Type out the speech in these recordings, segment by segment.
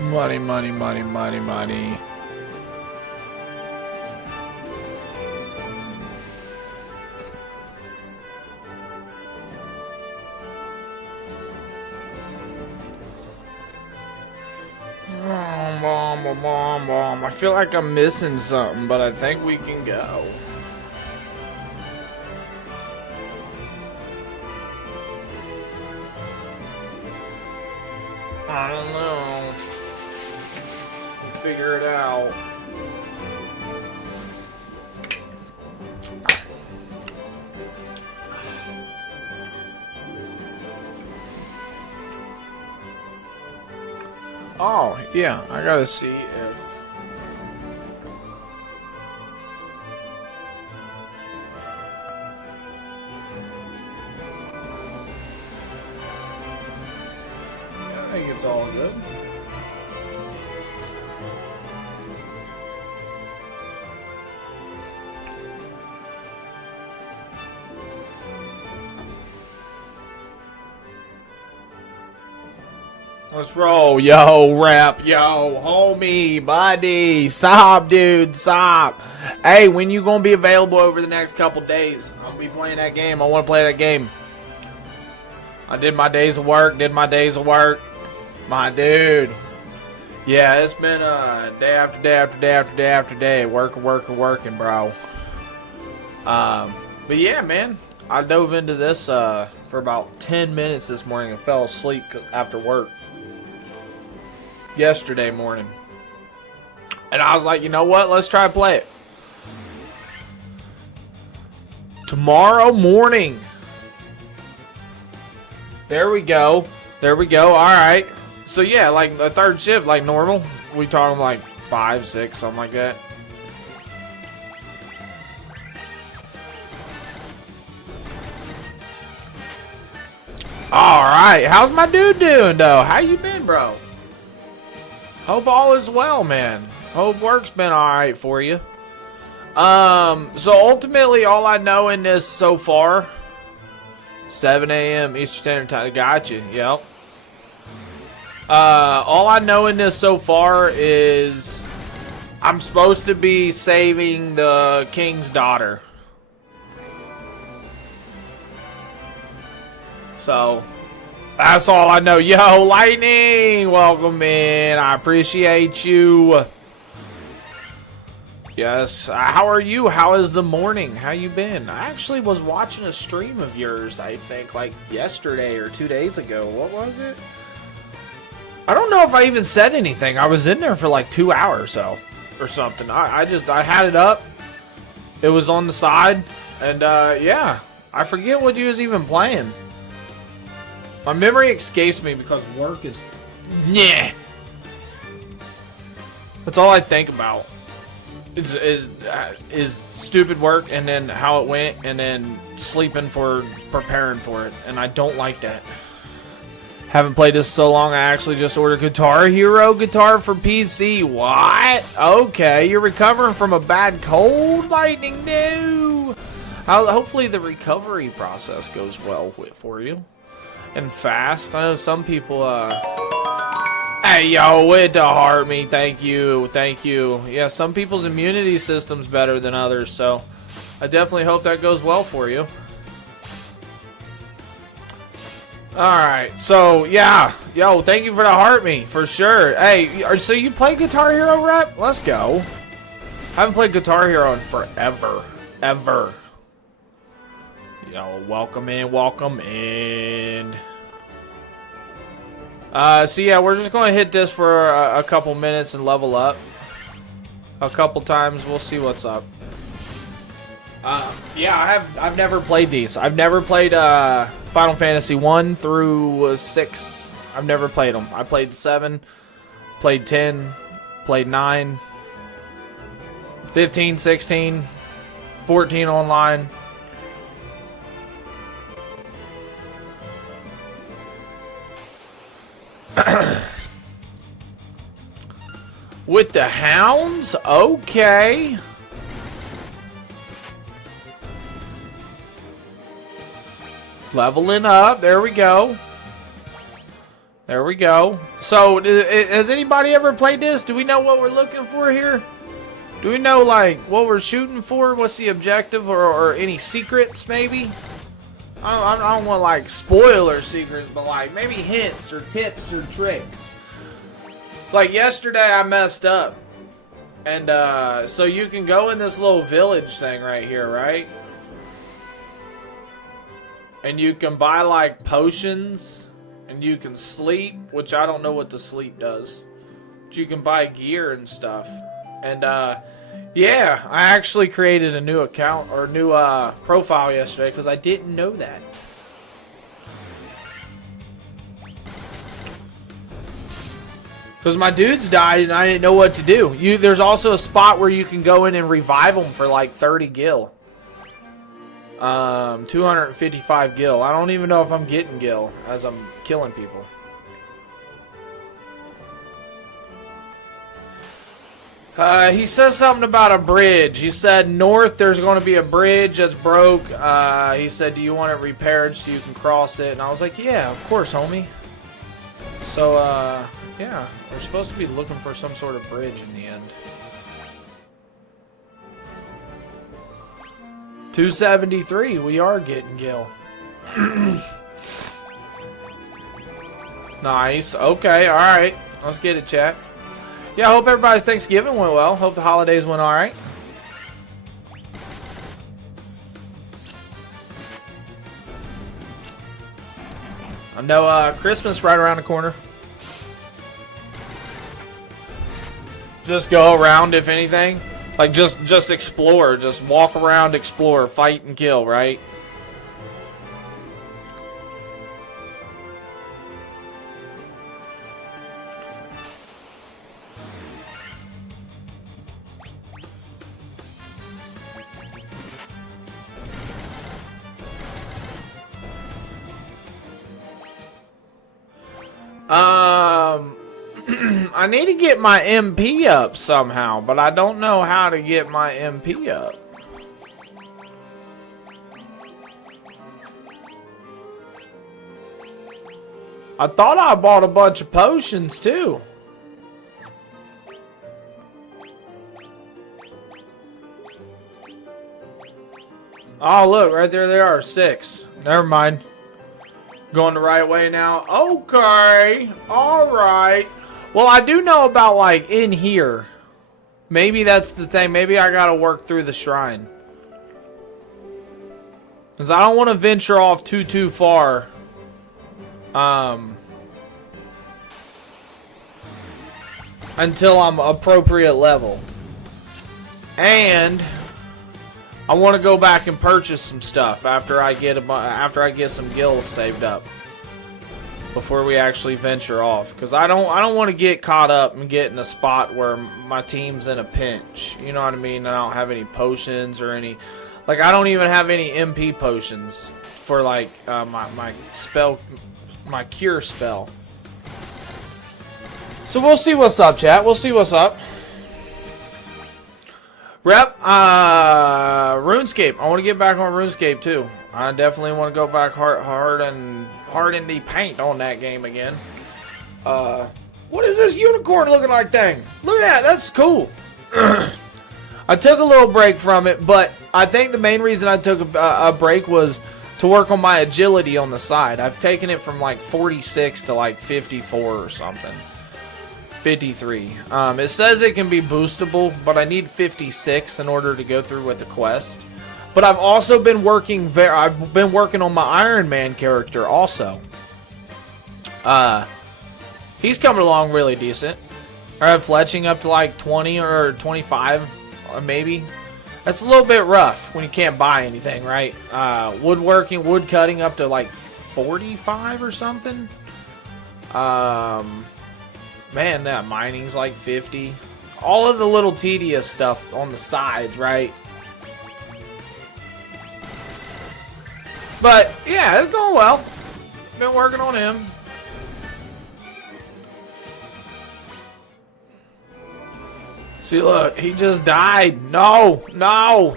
Money, money, money, money, money. I feel like I'm missing something, but I think we can go. I don't know. We'll figure it out. Oh, yeah, I gotta see if... I think it's all good. Let's roll, yo, rap, yo, homie, buddy, sop, dude, sop. Hey, when you gonna be available over the next couple days? I'm gonna be playing that game. I want to play that game. I did my days of work, my dude. Yeah, it's been day after day after day after day after day, working, bro. But yeah, man, I dove into this for about 10 minutes this morning and fell asleep after work. Yesterday morning. And I was like, you know what? Let's try to play it. Tomorrow morning. There we go. Alright. So yeah, like a third shift, like normal. We talking like 5, 6, something like that. Alright. How's my dude doing though? How you been, bro? Hope all is well, man. Hope work's been alright for you. So ultimately, all I know in this so far, 7 a.m. Eastern Standard Time. Gotcha, yep. All I know in this so far is I'm supposed to be saving the king's daughter. So... that's all I know. Yo, Lightning! Welcome in. I appreciate you. Yes. How are you? How is the morning? How you been? I actually was watching a stream of yours, I think, like yesterday or 2 days ago. What was it? I don't know if I even said anything. I was in there for like 2 hours or something. I had it up. It was on the side. And, yeah. I forget what you was even playing. My memory escapes me because work is... yeah. That's all I think about. Is stupid work and then how it went and then sleeping for preparing for it. And I don't like that. Haven't played this so long, I actually just ordered Guitar Hero guitar for PC. What? Okay, you're recovering from a bad cold, Lightning? No! Hopefully the recovery process goes well for you. And fast. I know some people, hey, yo, it to heart me. Thank you. Yeah, some people's immunity system's better than others, so I definitely hope that goes well for you. Alright, so, yeah. Yo, thank you for the heart me, for sure. Hey, so you play Guitar Hero, Rep? Let's go. I haven't played Guitar Hero in forever. Ever. Yo, welcome in. So yeah, we're just gonna hit this for a couple minutes and level up. A couple times, we'll see what's up. Yeah, I've never played these. I've never played Final Fantasy 1 through 6. I've never played them. I played 7, played 10, played 9, 15, 16, 14 online. With the hounds? Okay. Leveling up. There we go. There we go. So, has anybody ever played this? Do we know what we're looking for here? Do we know, like, what we're shooting for? What's the objective? Or any secrets, maybe? I don't want, like, spoiler secrets, but, like, maybe hints or tips or tricks. Like, yesterday I messed up. And, so you can go in this little village thing right here, right? And you can buy, like, potions. And you can sleep, which I don't know what the sleep does. But you can buy gear and stuff. And, yeah, I actually created a new account, or new, profile yesterday, because I didn't know that. Because my dudes died, and I didn't know what to do. There's also a spot where you can go in and revive them for, like, 30 gil. 255 gil. I don't even know if I'm getting gil as I'm killing people. He says something about a bridge. He said north there's going to be a bridge that's broke. He said, do you want it repaired so you can cross it? And I was like, yeah, of course, homie. So, yeah, we're supposed to be looking for some sort of bridge in the end. 273, we are getting gil. Nice. Okay, alright. Let's get it, chat. Yeah, I hope everybody's Thanksgiving went well. Hope the holidays went alright. I know Christmas right around the corner. Just go around, if anything. Like, just explore. Just walk around, explore, fight, and kill, right? I need to get my MP up somehow, but I don't know how to get my MP up. I thought I bought a bunch of potions too. Oh, look, right there they are, 6. Never mind. Going the right way now. Okay. Alright. Well, I do know about, like, in here. Maybe that's the thing. Maybe I gotta work through the shrine. Because I don't want to venture off too far. Until I'm appropriate level. And I want to go back and purchase some stuff after I get some gills saved up before we actually venture off, because I don't want to get caught up and get in a spot where my team's in a pinch. You know what I mean? I don't have any potions or any, like, I don't even have any MP potions for, like, my spell, my cure spell. So we'll see what's up, chat. We'll see what's up. Rep, RuneScape. I want to get back on RuneScape too. I definitely want to go back hard in the paint on that game again. What is this unicorn looking like thing? Look at that. That's cool. I took a little break from it, but I think the main reason I took a break was to work on my agility on the side. I've taken it from like 46 to like 54 or something. 53. It says it can be boostable, but I need 56 in order to go through with the quest. But I've also been working on my Iron Man character also. He's coming along really decent. I have fletching up to like 20 or 25 maybe. That's a little bit rough when you can't buy anything, right? Woodworking, wood cutting up to like 45 or something. Man, that mining's like 50. All of the little tedious stuff on the sides, right? But, yeah, it's going well. Been working on him. See, look, he just died. No, no.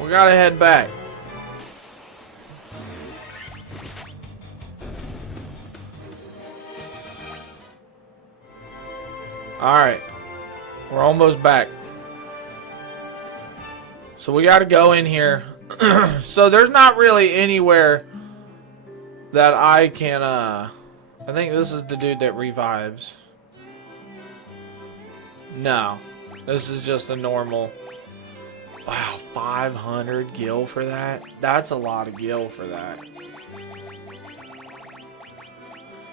We gotta head back. Alright. We're almost back. So we gotta go in here. So there's not really anywhere that I can, I think this is the dude that revives. No. This is just a normal. Wow, 500 gil for that? That's a lot of gil for that.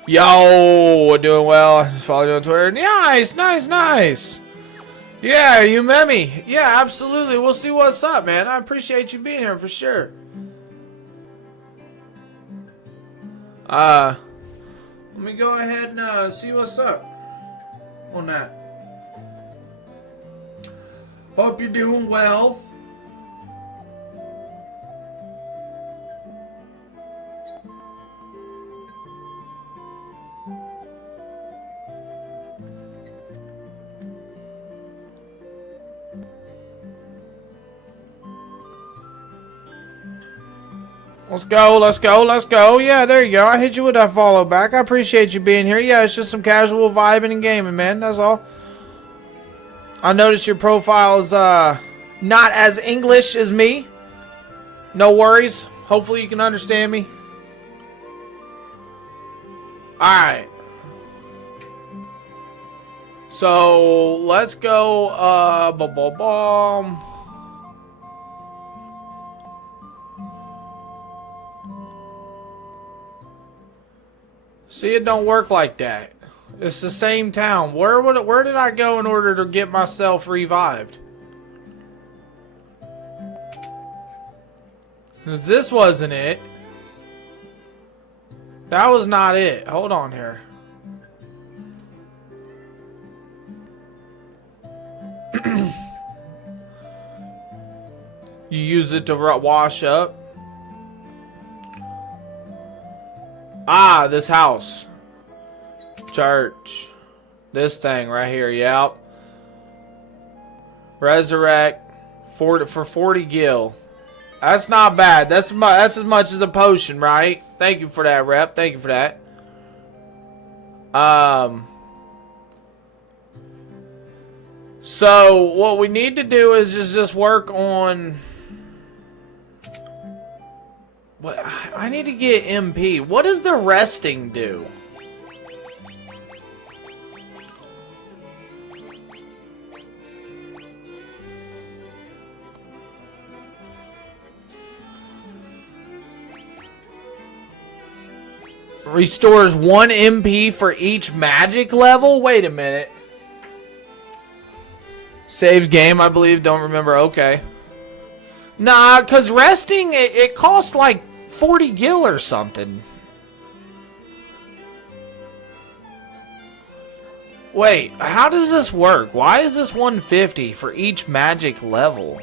Yo, we're doing well. Just follow you on Twitter. Nice, nice, nice. Yeah, you met me. Yeah, absolutely. We'll see what's up, man. I appreciate you being here for sure. Let me go ahead and see what's up on that. Hope you're doing well. Let's go, let's go, let's go. Yeah, there you go. I hit you with that follow back. I appreciate you being here. Yeah, it's just some casual vibing and gaming, man. That's all. I noticed your profile is not as English as me. No worries. Hopefully you can understand me. Alright. So, let's go, See, it don't work like that. It's the same town. Where did I go in order to get myself revived? This wasn't it. That was not it. Hold on here. You use it to wash up. Ah, this house. Church. This thing right here, yep. Resurrect. For 40 gil. That's not bad. That's as much as a potion, right? Thank you for that, rep. Thank you for that. So, what we need to do is just work on... What, I need to get MP. What does the resting do? Restores 1 MP for each magic level? Wait a minute. Saves game, I believe. Don't remember. Okay. Nah, because resting, it costs like 40 gil or something. Wait, how does this work? Why is this 150 for each magic level?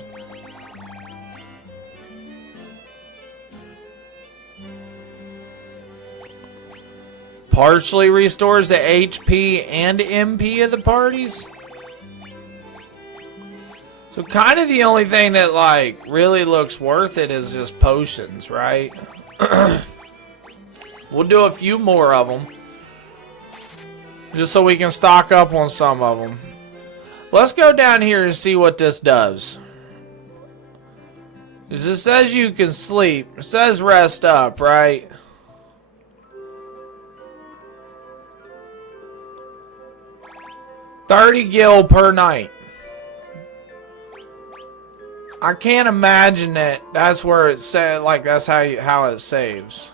Partially restores the HP and MP of the parties? So kind of the only thing that like really looks worth it is just potions, right? We'll do a few more of them. Just so we can stock up on some of them. Let's go down here and see what this does. Because it says you can sleep. It says rest up, right? $30 gil per night. I can't imagine that that's where it said, like, that's how it saves.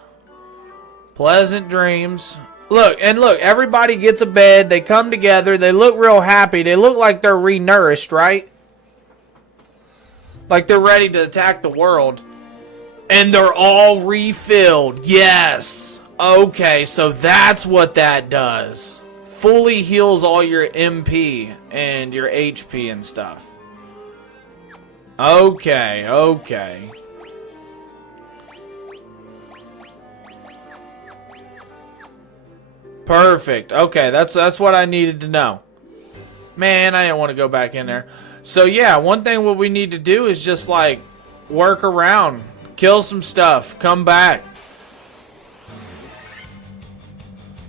Pleasant dreams. Look, everybody gets a bed. They come together. They look real happy. They look like they're renourished, right? Like they're ready to attack the world. And they're all refilled. Yes. Okay, so that's what that does. Fully heals all your MP and your HP and stuff. Okay, okay. Perfect. Okay, that's what I needed to know. Man, I didn't want to go back in there. So yeah, one thing what we need to do is just like work around, kill some stuff, come back.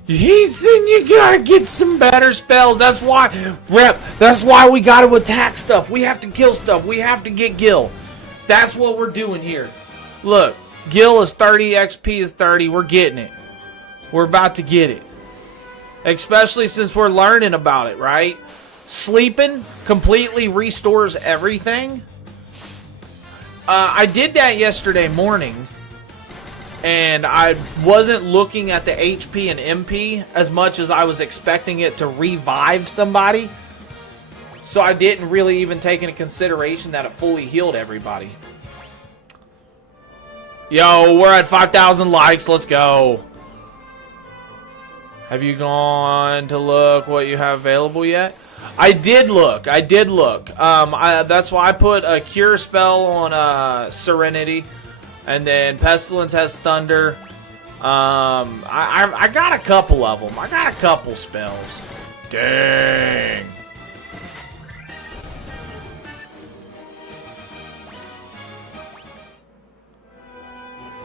Then you gotta get some better spells. That's why, Rep, that's why we gotta attack stuff. We have to kill stuff. We have to get Gil. That's what we're doing here. Look, Gil is 30, XP is 30. We're getting it. We're about to get it. Especially since we're learning about it, right? Sleeping completely restores everything. I did that yesterday morning. And I wasn't looking at the HP and MP as much as I was expecting it to revive somebody. So I didn't really even take into consideration that it fully healed everybody. Yo, we're at 5,000 likes. Let's go. Have you gone to look what you have available yet? I did look. That's why I put a cure spell on Serenity. And then Pestilence has Thunder. I got a couple of them. I got a couple spells. Dang.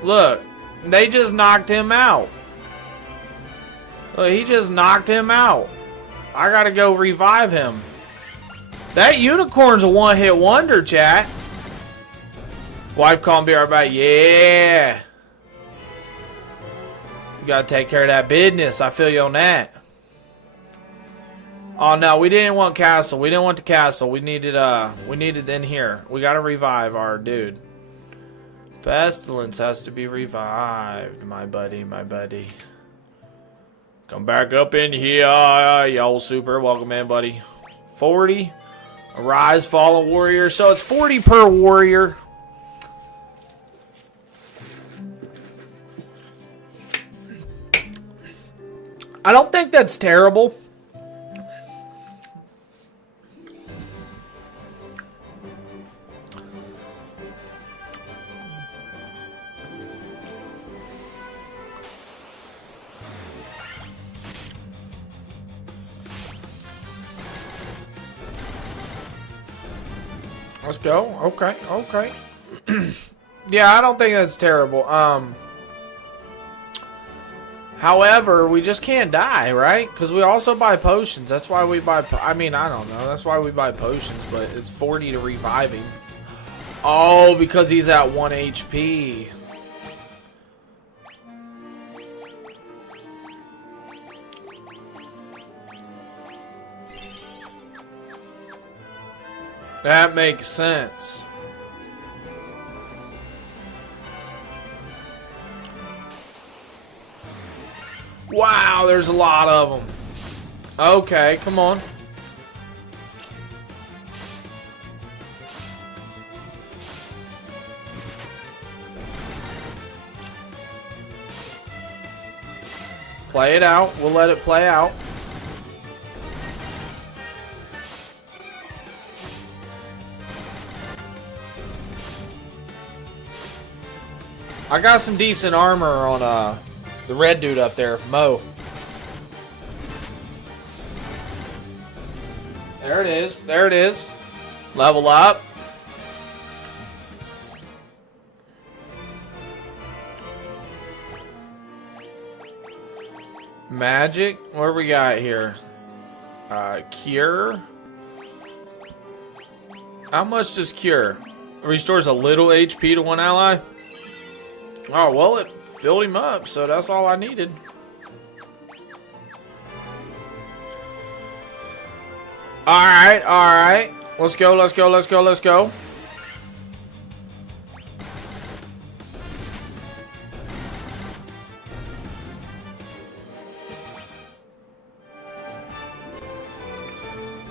Look, they just knocked him out. Look, he just knocked him out. I gotta go revive him. That unicorn's a one-hit wonder, chat. Wife called me right back. Yeah. You gotta take care of that business. I feel you on that. Oh no, we didn't want castle. We didn't want the castle. We needed in here. We gotta revive our dude. Pestilence has to be revived, my buddy, my buddy. Come back up in here, yo, super. Welcome in, buddy. 40. Arise, fallen warrior. So it's 40 per warrior. I don't think that's terrible. Let's go. Okay, okay. Yeah, I don't think that's terrible. However, we just can't die, right? Because we also buy potions. That's why we buy... I mean, I don't know. That's why we buy potions, but it's 40 to revive him. Oh, because he's at 1 HP. That makes sense. Wow, there's a lot of them. Okay, come on. Play it out. We'll let it play out. I got some decent armor on the red dude up there, Mo. There it is. There it is. Level up. Magic. What we got here? Cure. How much does cure? Restores a little HP to one ally. Oh, well, it filled him up, so that's all I needed. Alright, alright. Let's go, let's go, let's go, let's go.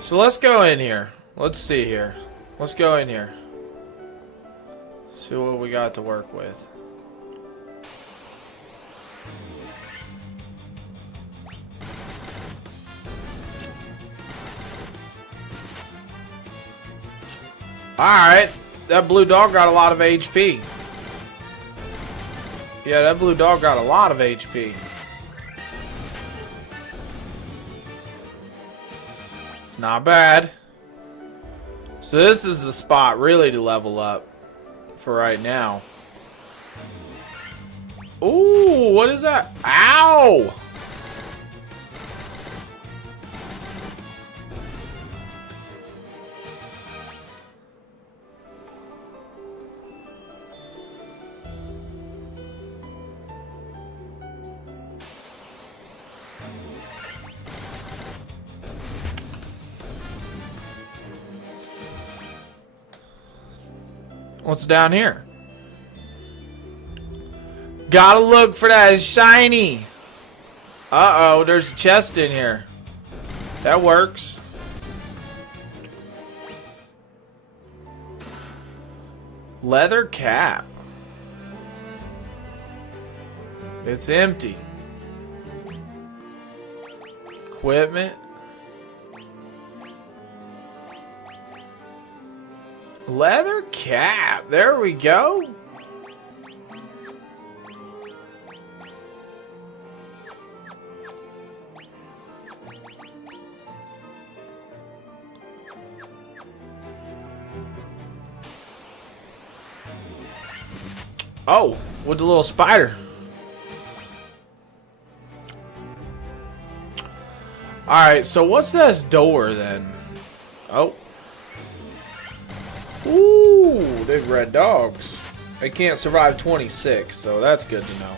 So let's go in here. Let's see here. Let's go in here. See what we got to work with. Alright, that blue dog got a lot of HP. Yeah, that blue dog got a lot of HP. Not bad. So this is the spot really to level up for right now. Ooh, what is that? Ow! What's down here? Gotta look for that shiny. Uh-oh, there's a chest in here. That works. Leather cap. It's empty. Equipment. Leather cap. There we go. Oh, with the little spider. Alright, so what's this door then? Oh. Ooh, big red dogs. They can't survive 26, so that's good to know.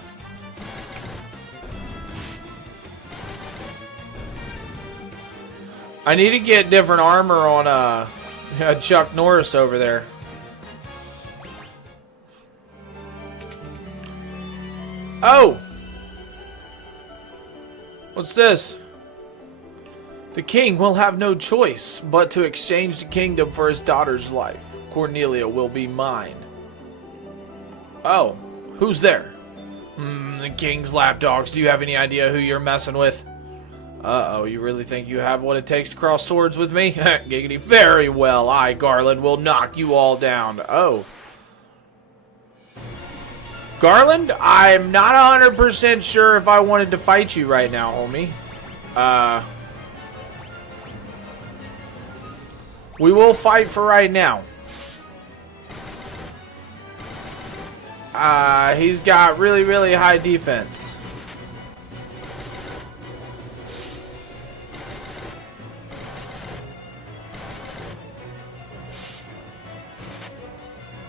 I need to get different armor on Chuck Norris over there. Oh! What's this? The king will have no choice but to exchange the kingdom for his daughter's life. Cornelia will be mine. Oh, who's there? The king's lapdogs. Do you have any idea who you're messing with? Uh-oh, you really think you have what it takes to cross swords with me? Giggity, very well. I, Garland, will knock you all down. Oh. Garland, I'm not 100% sure if I wanted to fight you right now, homie. We will fight for right now. He's got really, really high defense.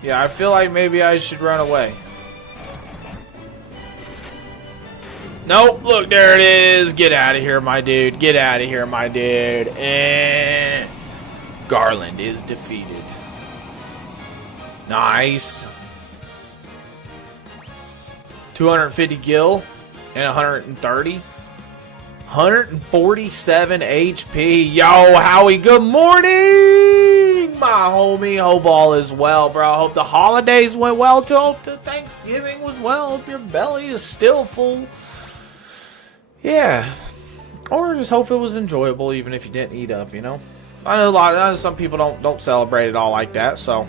Yeah, I feel like maybe I should run away. Nope, look, there it is. Get out of here, my dude. Get out of here, my dude. And Garland is defeated. Nice. 250 gil and 130. 147 HP. Yo, Howie, good morning, my homie. Hope all is well, bro. Hope the holidays went well too. Hope the Thanksgiving was well. Hope your belly is still full. Yeah. Or just hope it was enjoyable even if you didn't eat up, you know? I know some people don't celebrate it all like that, so.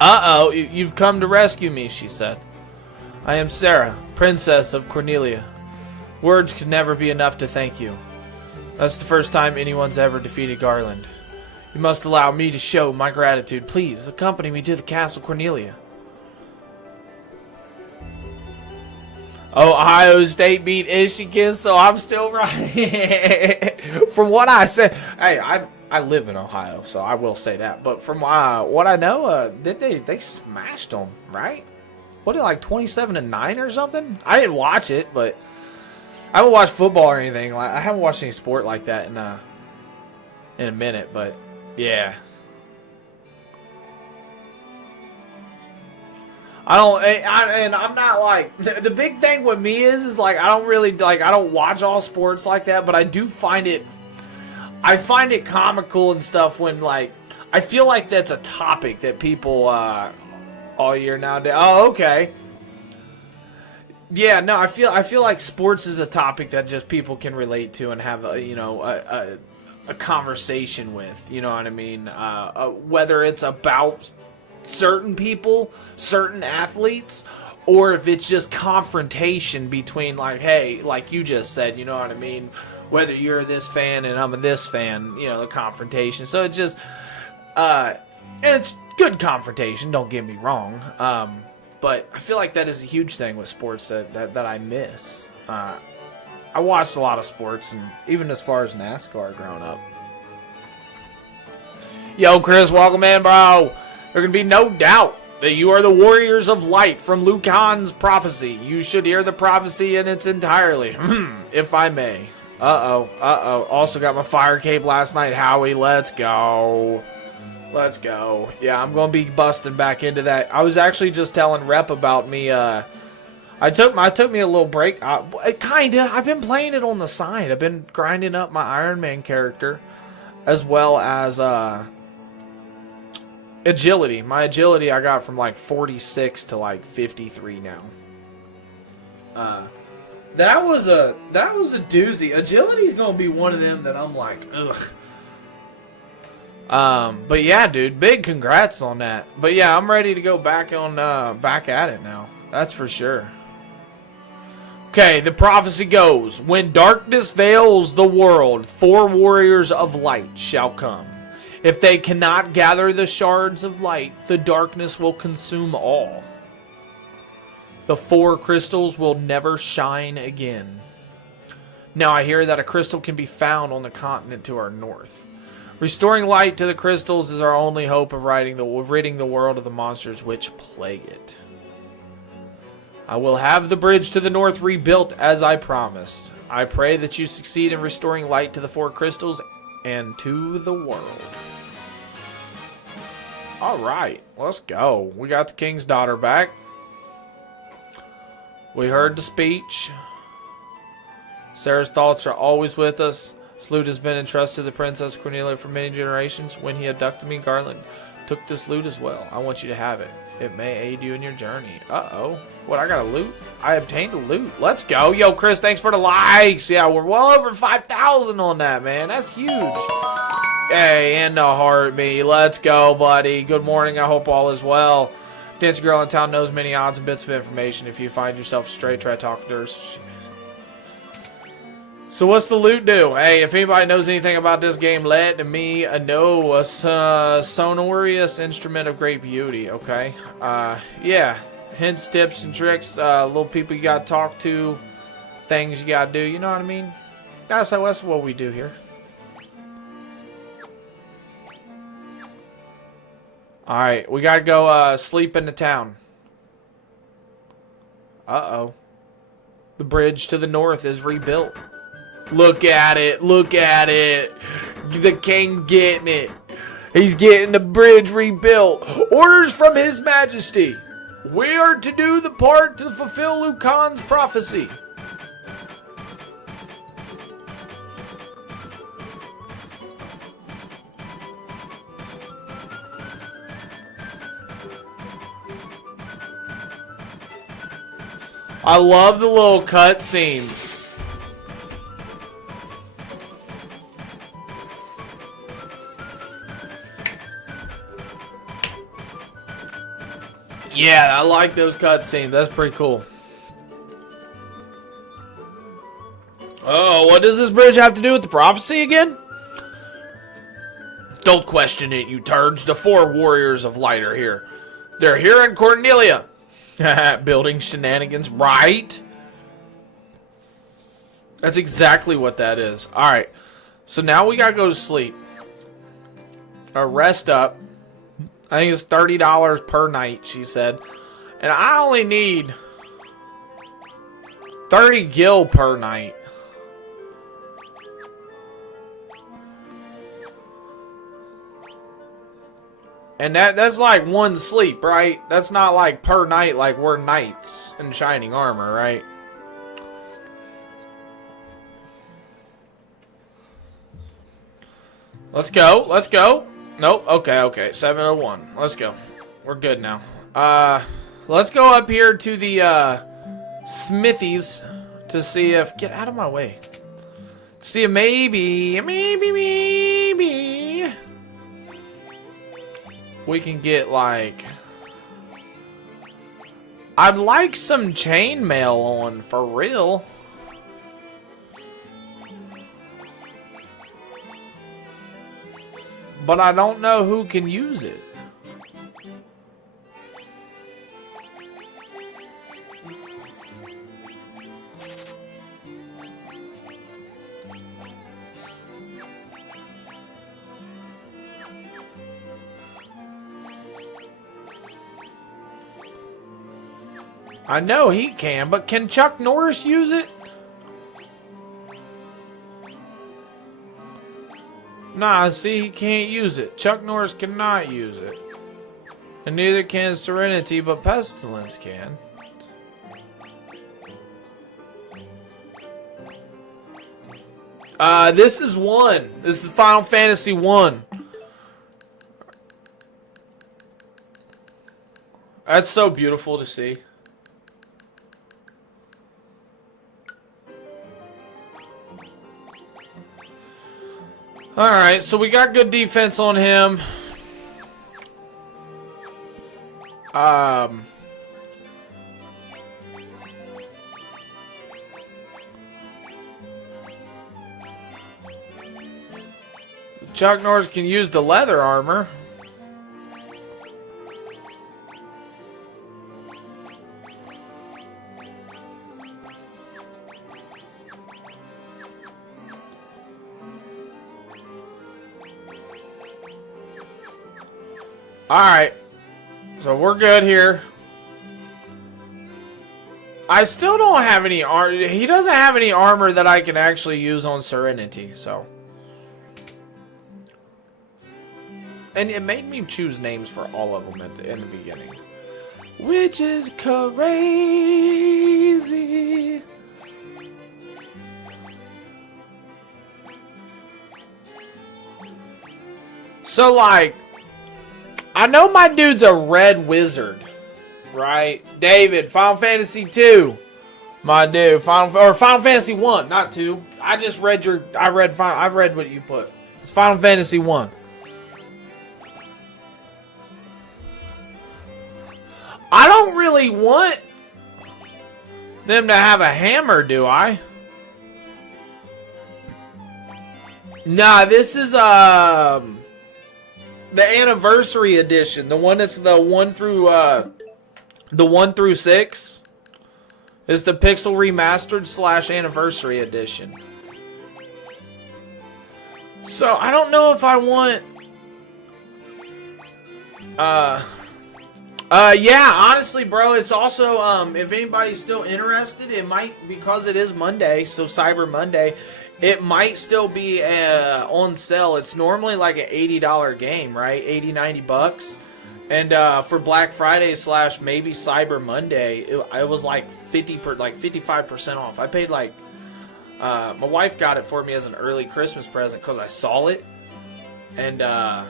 Uh-oh, you've come to rescue me, she said. I am Sarah, Princess of Cornelia. Words could never be enough to thank you. That's the first time anyone's ever defeated Garland. You must allow me to show my gratitude. Please, accompany me to the Castle Cornelia. Ohio State beat Michigan, so I'm still right. From what I said, hey, I live in Ohio, so I will say that. But from what I know, they smashed them, right? What, like 27-9 or something? I didn't watch it, but I haven't watched football or anything. Like, I haven't watched any sport like that in a minute. But yeah. And I'm not like, the big thing with me is like, I don't watch all sports like that, but I find it comical and stuff when, like, I feel like that's a topic that people, all year nowadays. Oh, okay. Yeah, no, I feel like sports is a topic that just people can relate to and have a conversation with, you know what I mean? Whether it's about certain people, certain athletes, or if it's just confrontation between, like, hey, like you just said, you know what I mean? Whether you're this fan and I'm a this fan, you know, the confrontation. So it's just, and it's good confrontation, don't get me wrong. But I feel like that is a huge thing with sports that I miss. I watched a lot of sports, and even as far as NASCAR growing up. Yo, Chris, welcome in, bro. There can be no doubt that you are the warriors of light from Lucan's prophecy. You should hear the prophecy in its entirety, if I may. Uh-oh. Also got my fire cape last night, Howie. Let's go. Let's go. Yeah, I'm going to be busting back into that. I was actually just telling Rep about me. I took me a little break. Kinda. I've been playing it on the side. I've been grinding up my Iron Man character, as well as agility. My agility I got from like 46 to like 53 now. That was a doozy. Agility's gonna be one of them that I'm like, ugh. But yeah, dude, big congrats on that. But yeah, I'm ready to go back at it now. That's for sure. Okay, the prophecy goes, when darkness veils the world, 4 warriors of light shall come. If they cannot gather the shards of light, the darkness will consume all. The 4 crystals will never shine again. Now I hear that a crystal can be found on the continent to our north. Restoring light to the crystals is our only hope of ridding the world of the monsters which plague it. I will have the bridge to the north rebuilt as I promised. I pray that you succeed in restoring light to the 4 crystals and to the world. Alright, let's go. We got the king's daughter back. We heard the speech. Sarah's thoughts are always with us. This lute has been entrusted to the Princess Cornelia for many generations. When he abducted me, Garland took this lute as well. I want you to have it. It may aid you in your journey. Uh-oh. What, I got a loot? I obtained a loot. Let's go. Yo, Chris, thanks for the likes. Yeah, we're well over 5,000 on that, man. That's huge. Hey, in the heartbeat. Let's go, buddy. Good morning. I hope all is well. Dancing girl in town knows many odds and bits of information. If you find yourself straight, try talking to her. So what's the loot do? Hey, if anybody knows anything about this game, let me know. A sonorous instrument of great beauty. Okay. Yeah. Hints, tips, and tricks. Little people you gotta talk to. Things you gotta do. You know what I mean? That's what we do here. Alright, we gotta go sleep in the town. Uh-oh. The bridge to the north is rebuilt. Look at it. Look at it. The king getting it. He's getting the bridge rebuilt. Orders from His Majesty. We are to do the part to fulfill Lucan's prophecy. I love the little cutscenes. Yeah, I like those cutscenes. That's pretty cool. Oh, what does this bridge have to do with the prophecy again? Don't question it, you turds. The 4 warriors of light are here. They're here in Cornelia. Building shenanigans, right? That's exactly what that is. Alright, so now we gotta go to sleep. Or rest up. I think it's $30 per night, she said. And I only need 30 gil per night. And that's like one sleep, right? That's not like per night like we're knights in shining armor, right? Let's go. Let's go. Nope. Okay. 701. Let's go. We're good now. Let's go up here to the smithies to see if... Get out of my way. See if maybe we can get like... I'd like some chainmail on, for real. But I don't know who can use it. I know he can, but can Chuck Norris use it? Nah, see, he can't use it. Chuck Norris cannot use it. And neither can Serenity, but Pestilence can. This is 1. This is Final Fantasy 1. That's so beautiful to see. Alright, so we got good defense on him. Chuck Norris can use the leather armor. Alright. So we're good here. I still don't have any armor. He doesn't have any armor that I can actually use on Serenity, so. And it made me choose names for all of them in the beginning. Which is crazy. So, like, I know my dude's a red wizard, right? David, Final Fantasy 2. My dude, Final Fantasy 1, not 2. I just read I've read what you put. It's Final Fantasy 1. I don't really want them to have a hammer, do I? Nah, this is the anniversary edition, the one that's the 1 through 6 is the Pixel Remastered / Anniversary edition. So I don't know if I want yeah, honestly, bro, it's also, if anybody's still interested, it might, because it is Monday, so Cyber Monday, it might still be on sale. It's normally like an $80 game, right? 80, 90 bucks. And for Black Friday / maybe Cyber Monday, it was like 55% off. I paid like, my wife got it for me as an early Christmas present because I saw it. And, nah,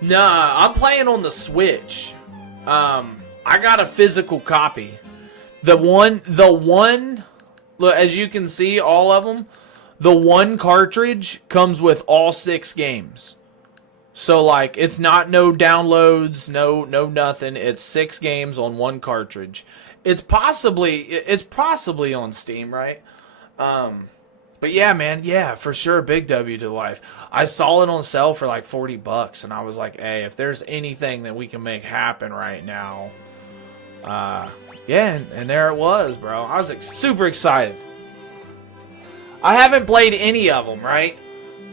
I'm playing on the Switch. I got a physical copy. The one, look, as you can see, all of them, the one cartridge comes with all 6 games. So, like, it's not no downloads, no nothing. It's 6 games on one cartridge. It's possibly on Steam, right? But yeah, man, yeah, for sure, big W to life. I saw it on sale for like $40, and I was like, hey, if there's anything that we can make happen right now, yeah, and there it was, bro. I was super excited. I haven't played any of them, right?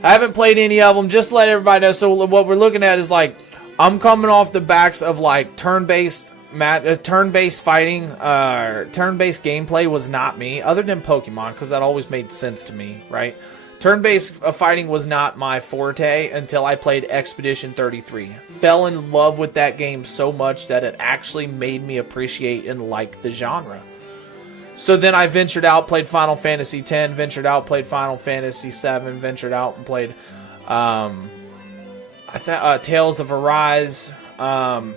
I haven't played any of them. Just to let everybody know. So what we're looking at is like, I'm coming off the backs of like turn-based fighting, turn-based gameplay was not me, other than Pokemon, because that always made sense to me, right? Turn-based fighting was not my forte until I played Expedition 33. Fell in love with that game so much that it actually made me appreciate and like the genre. So then I ventured out, played Final Fantasy X, ventured out, played Final Fantasy VII, ventured out and played Tales of Arise, and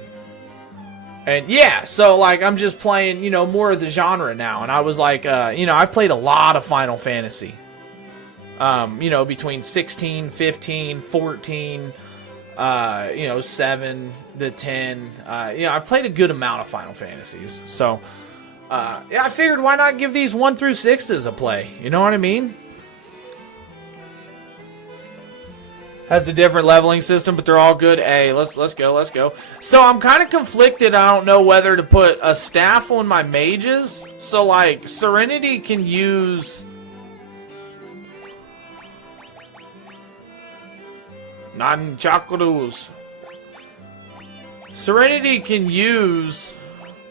yeah, so like I'm just playing, more of the genre now. And I was like, I've played a lot of Final Fantasy. Between 16, 15, 14, 7, the 10. I've played a good amount of Final Fantasies. So, yeah, I figured why not give these 1 through 6s a play? You know what I mean? Has a different leveling system, but they're all good. Hey, let's go. So I'm kind of conflicted. I don't know whether to put a staff on my mages. So like Serenity can use Nanchakurus. Serenity can use,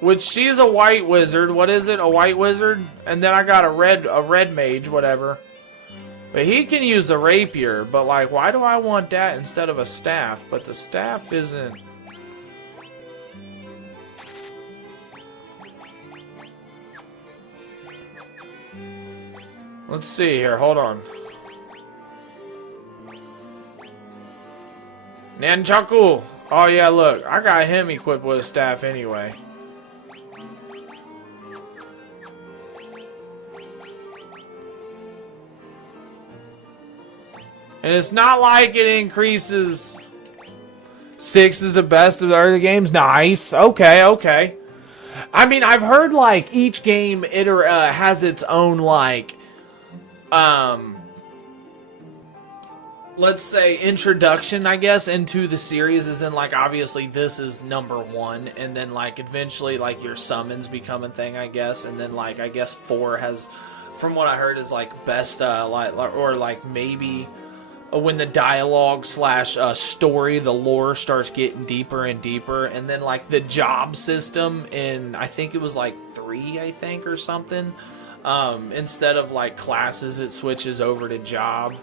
which she's a white wizard. What is it? A white wizard? And then I got a red mage, whatever. But he can use the rapier, but like, why do I want that instead of a staff? But the staff isn't... Let's see here, hold on. Nunchaku! Oh yeah, look, I got him equipped with a staff anyway. And it's not like it increases. 6 is the best of the early games. Nice. Okay, okay. I mean, I've heard like each game has its own like, let's say introduction, I guess, into the series. As in, like, obviously this is number 1, and then like eventually like your summons become a thing, I guess, and then like I guess 4 has, from what I heard, is like best or like maybe. When the dialogue / story, the lore starts getting deeper and deeper, and then like the job system in, I think it was like 3, I think, or something. Instead of like classes, it switches over to job.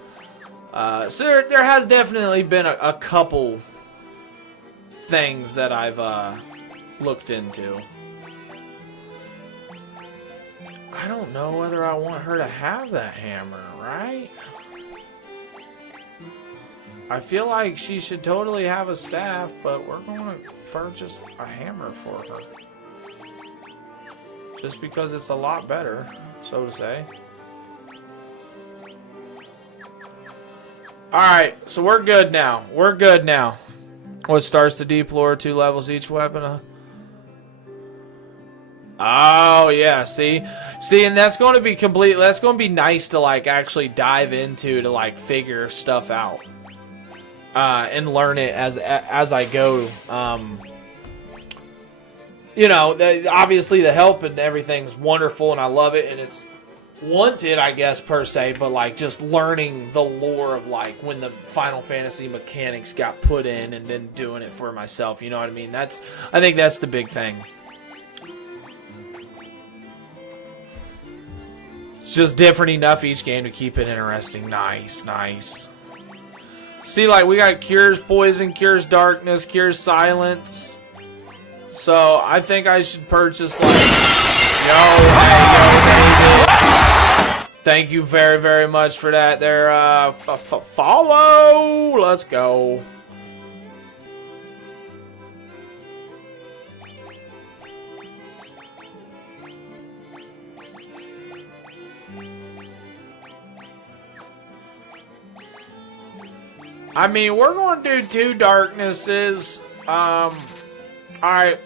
So there has definitely been a couple things that I've looked into. I don't know whether I want her to have that hammer, right? I feel like she should totally have a staff, but we're going to purchase a hammer for her. Just because it's a lot better, so to say. Alright, so we're good now. We're good now. What starts to deep lore, 2 levels each weapon? Oh, yeah, see? See, and that's going to be complete. That's going to be nice to, like, actually dive into to, like, figure stuff out. And learn it as I go. You know, obviously the help and everything's wonderful, and I love it, and it's wanted, I guess, per se, but like just learning the lore of like when the Final Fantasy mechanics got put in, and then doing it for myself. You know what I mean? I think that's the big thing. It's just different enough each game to keep it interesting. Nice, nice. See, like, we got Cures Poison, Cures Darkness, Cures Silence. So, I think I should purchase, like... Yo, David. Thank you very, very much for that there, follow! Let's go. I mean, we're going to do 2 darknesses. Alright.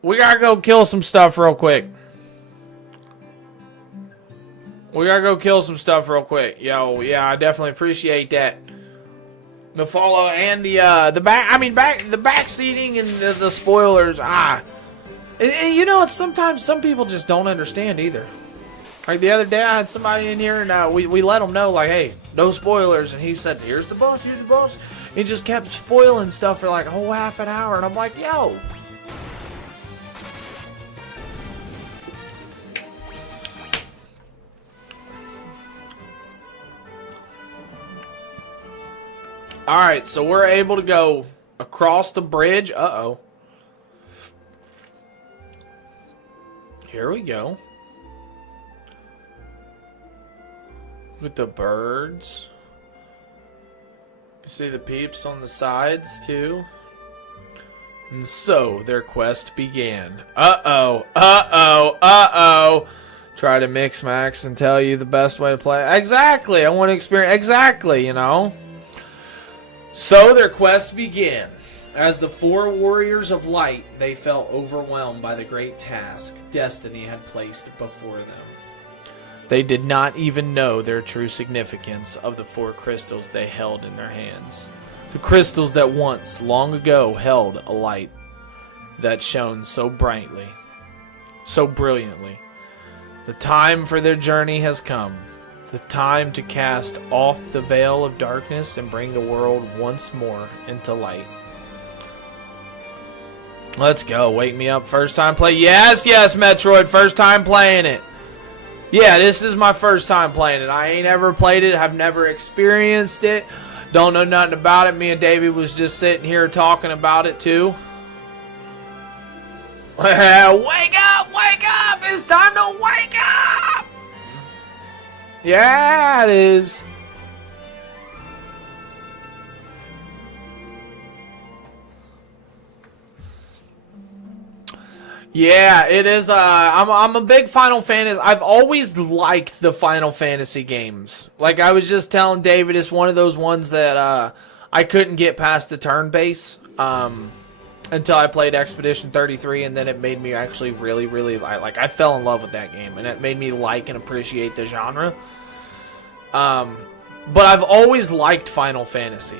We gotta go kill some stuff real quick. Yo, yeah, I definitely appreciate that. The follow and the back seating and the spoilers. And you know, it's sometimes some people just don't understand either. Like the other day, I had somebody in here, and we let them know, like, hey, no spoilers. And he said, here's the boss, here's the boss. He just kept spoiling stuff for like a whole half an hour. And I'm like, yo. Alright, so we're able to go across the bridge. Uh-oh. Here we go. With the birds. You see the peeps on the sides too. And so their quest began. Uh-oh. Uh-oh. Uh-oh. Try to mix max and tell you the best way to play. Exactly. I want to experience. Exactly, you know. So their quest began. As the 4 warriors of light, they felt overwhelmed by the great task destiny had placed before them. They did not even know their true significance of the 4 crystals they held in their hands. The crystals that once, long ago, held a light that shone so brightly, so brilliantly. The time for their journey has come. The time to cast off the veil of darkness and bring the world once more into light. Let's go. Wake me up. First time play. Yes, yes, Metroid. First time playing it. Yeah, this is my first time playing it. I ain't ever played it. I've never experienced it. Don't know nothing about it. Me and Davey was just sitting here talking about it too. Wake up! Wake up! It's time to wake up! Yeah, it is. Yeah, it is. I'm a big Final Fantasy. I've always liked the Final Fantasy games. Like I was just telling David, it's one of those ones that I couldn't get past the turn base until I played Expedition 33, and then it made me actually really, really like. I fell in love with that game, and it made me like and appreciate the genre. But I've always liked Final Fantasy,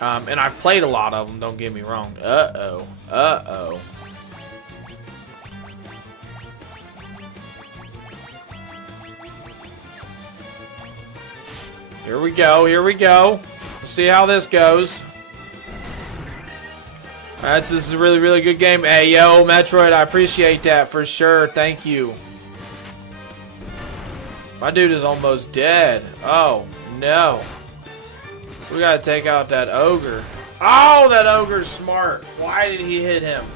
and I've played a lot of them. Don't get me wrong. Uh-oh. Here we go. Let's see how this goes. This is a really, really good game. Hey, yo, Metroid, I appreciate that for sure. Thank you. My dude is almost dead. Oh, no. We gotta take out that ogre. Oh, that ogre's smart. Why did he hit him?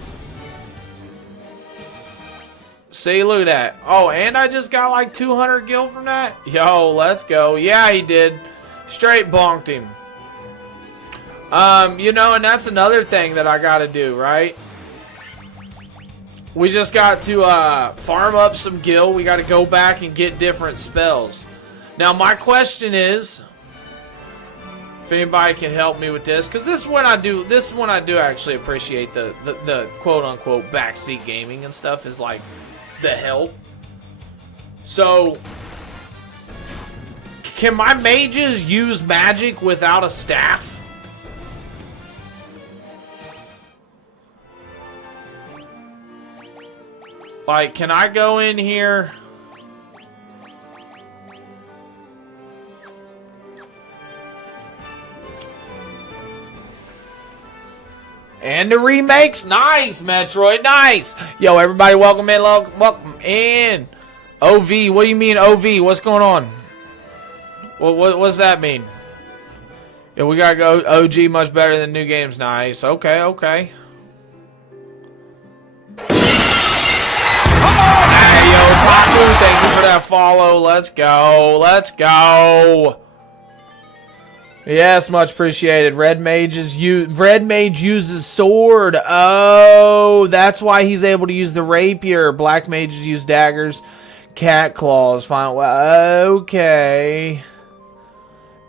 See, look at that. Oh, and I just got like 200 gil from that? Yo, let's go. Yeah, he did. Straight bonked him. You know, and that's another thing that I gotta do, right? We just got to farm up some gil. We gotta go back and get different spells. Now, my question is, if anybody can help me with this, because this is when I do actually appreciate the quote-unquote backseat gaming and stuff, is like the help. So, can my mages use magic without a staff? Like, can I go in here? And the remakes, nice, Metroid, nice. Yo, everybody, welcome in, welcome in. OV, what do you mean OV? What's going on? What's that mean? Yeah, we gotta go OG much better than new games, nice. Okay. Hey, yo, Taku, thank you for that follow. Let's go. Yes, much appreciated. Red Mage uses sword. Oh, that's why he's able to use the rapier. Black mages use daggers, cat claws. Fine. Okay.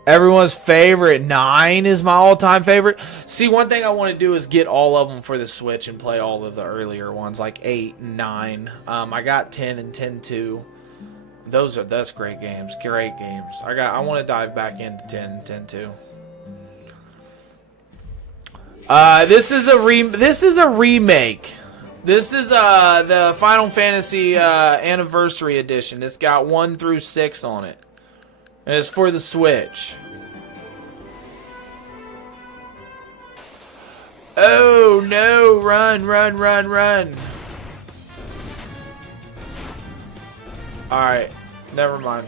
Everyone's favorite. 9 is my all-time favorite. See, one thing I want to do is get all of them for the Switch and play all of the earlier ones, like 8 and 9. I got 10 and 10-2. That's great games. Great games. I want to dive back into 10 and 10-2. This is a remake. This is the Final Fantasy Anniversary Edition. It's got 1 through 6 on it. And it's for the Switch. Oh no, run. Alright, never mind.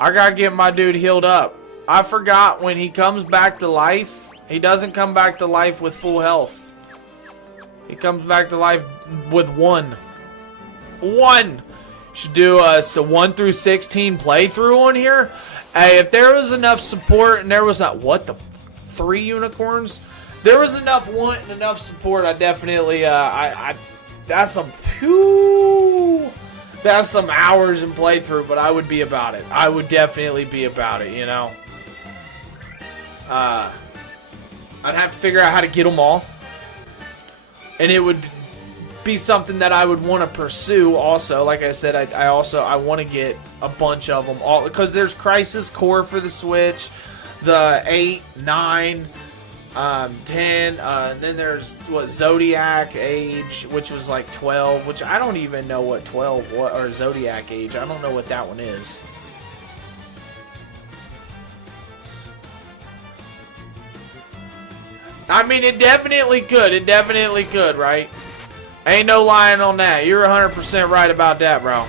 I gotta get my dude healed up. I forgot when he comes back to life, he doesn't come back to life with full health. He comes back to life with 1. 1! Should do a 1 through 16 playthrough on here. Hey, if there was enough support and there was not, what the 3 unicorns? There was enough want and enough support. I definitely that's some hours in playthrough, but I would be about it. I would definitely be about it, you know. I'd have to figure out how to get them all, and it would be something that I would want to pursue. Also, like I said, I want to get a bunch of them all, because there's Crisis Core for the Switch, the 8, 9, 10, and then there's Zodiac Age, which was like 12, which I don't even know what 12 or Zodiac Age. I don't know what that one is. I mean, it definitely could, right? Ain't no lying on that. You're 100% right about that, bro.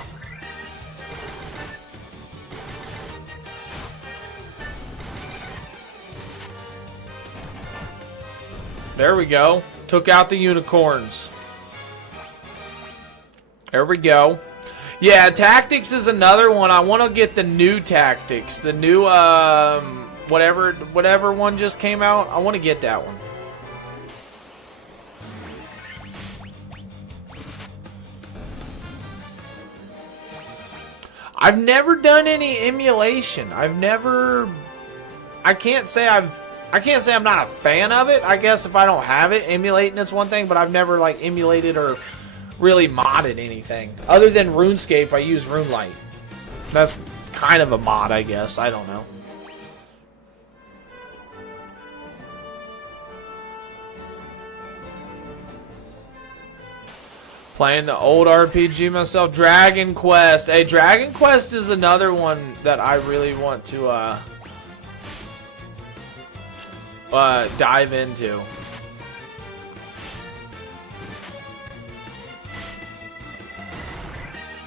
There we go. Took out the unicorns. There we go. Yeah, tactics is another one. I want to get the new tactics. The new, whatever one just came out. I want to get that one. I've never done any emulation. I can't say I'm not a fan of it. I guess if I don't have it, emulating it's one thing, but I've never like emulated or really modded anything. Other than RuneScape, I use RuneLite. That's kind of a mod, I guess. I don't know. Playing the old RPG myself. Dragon Quest. Hey, Dragon Quest is another one that I really want to dive into.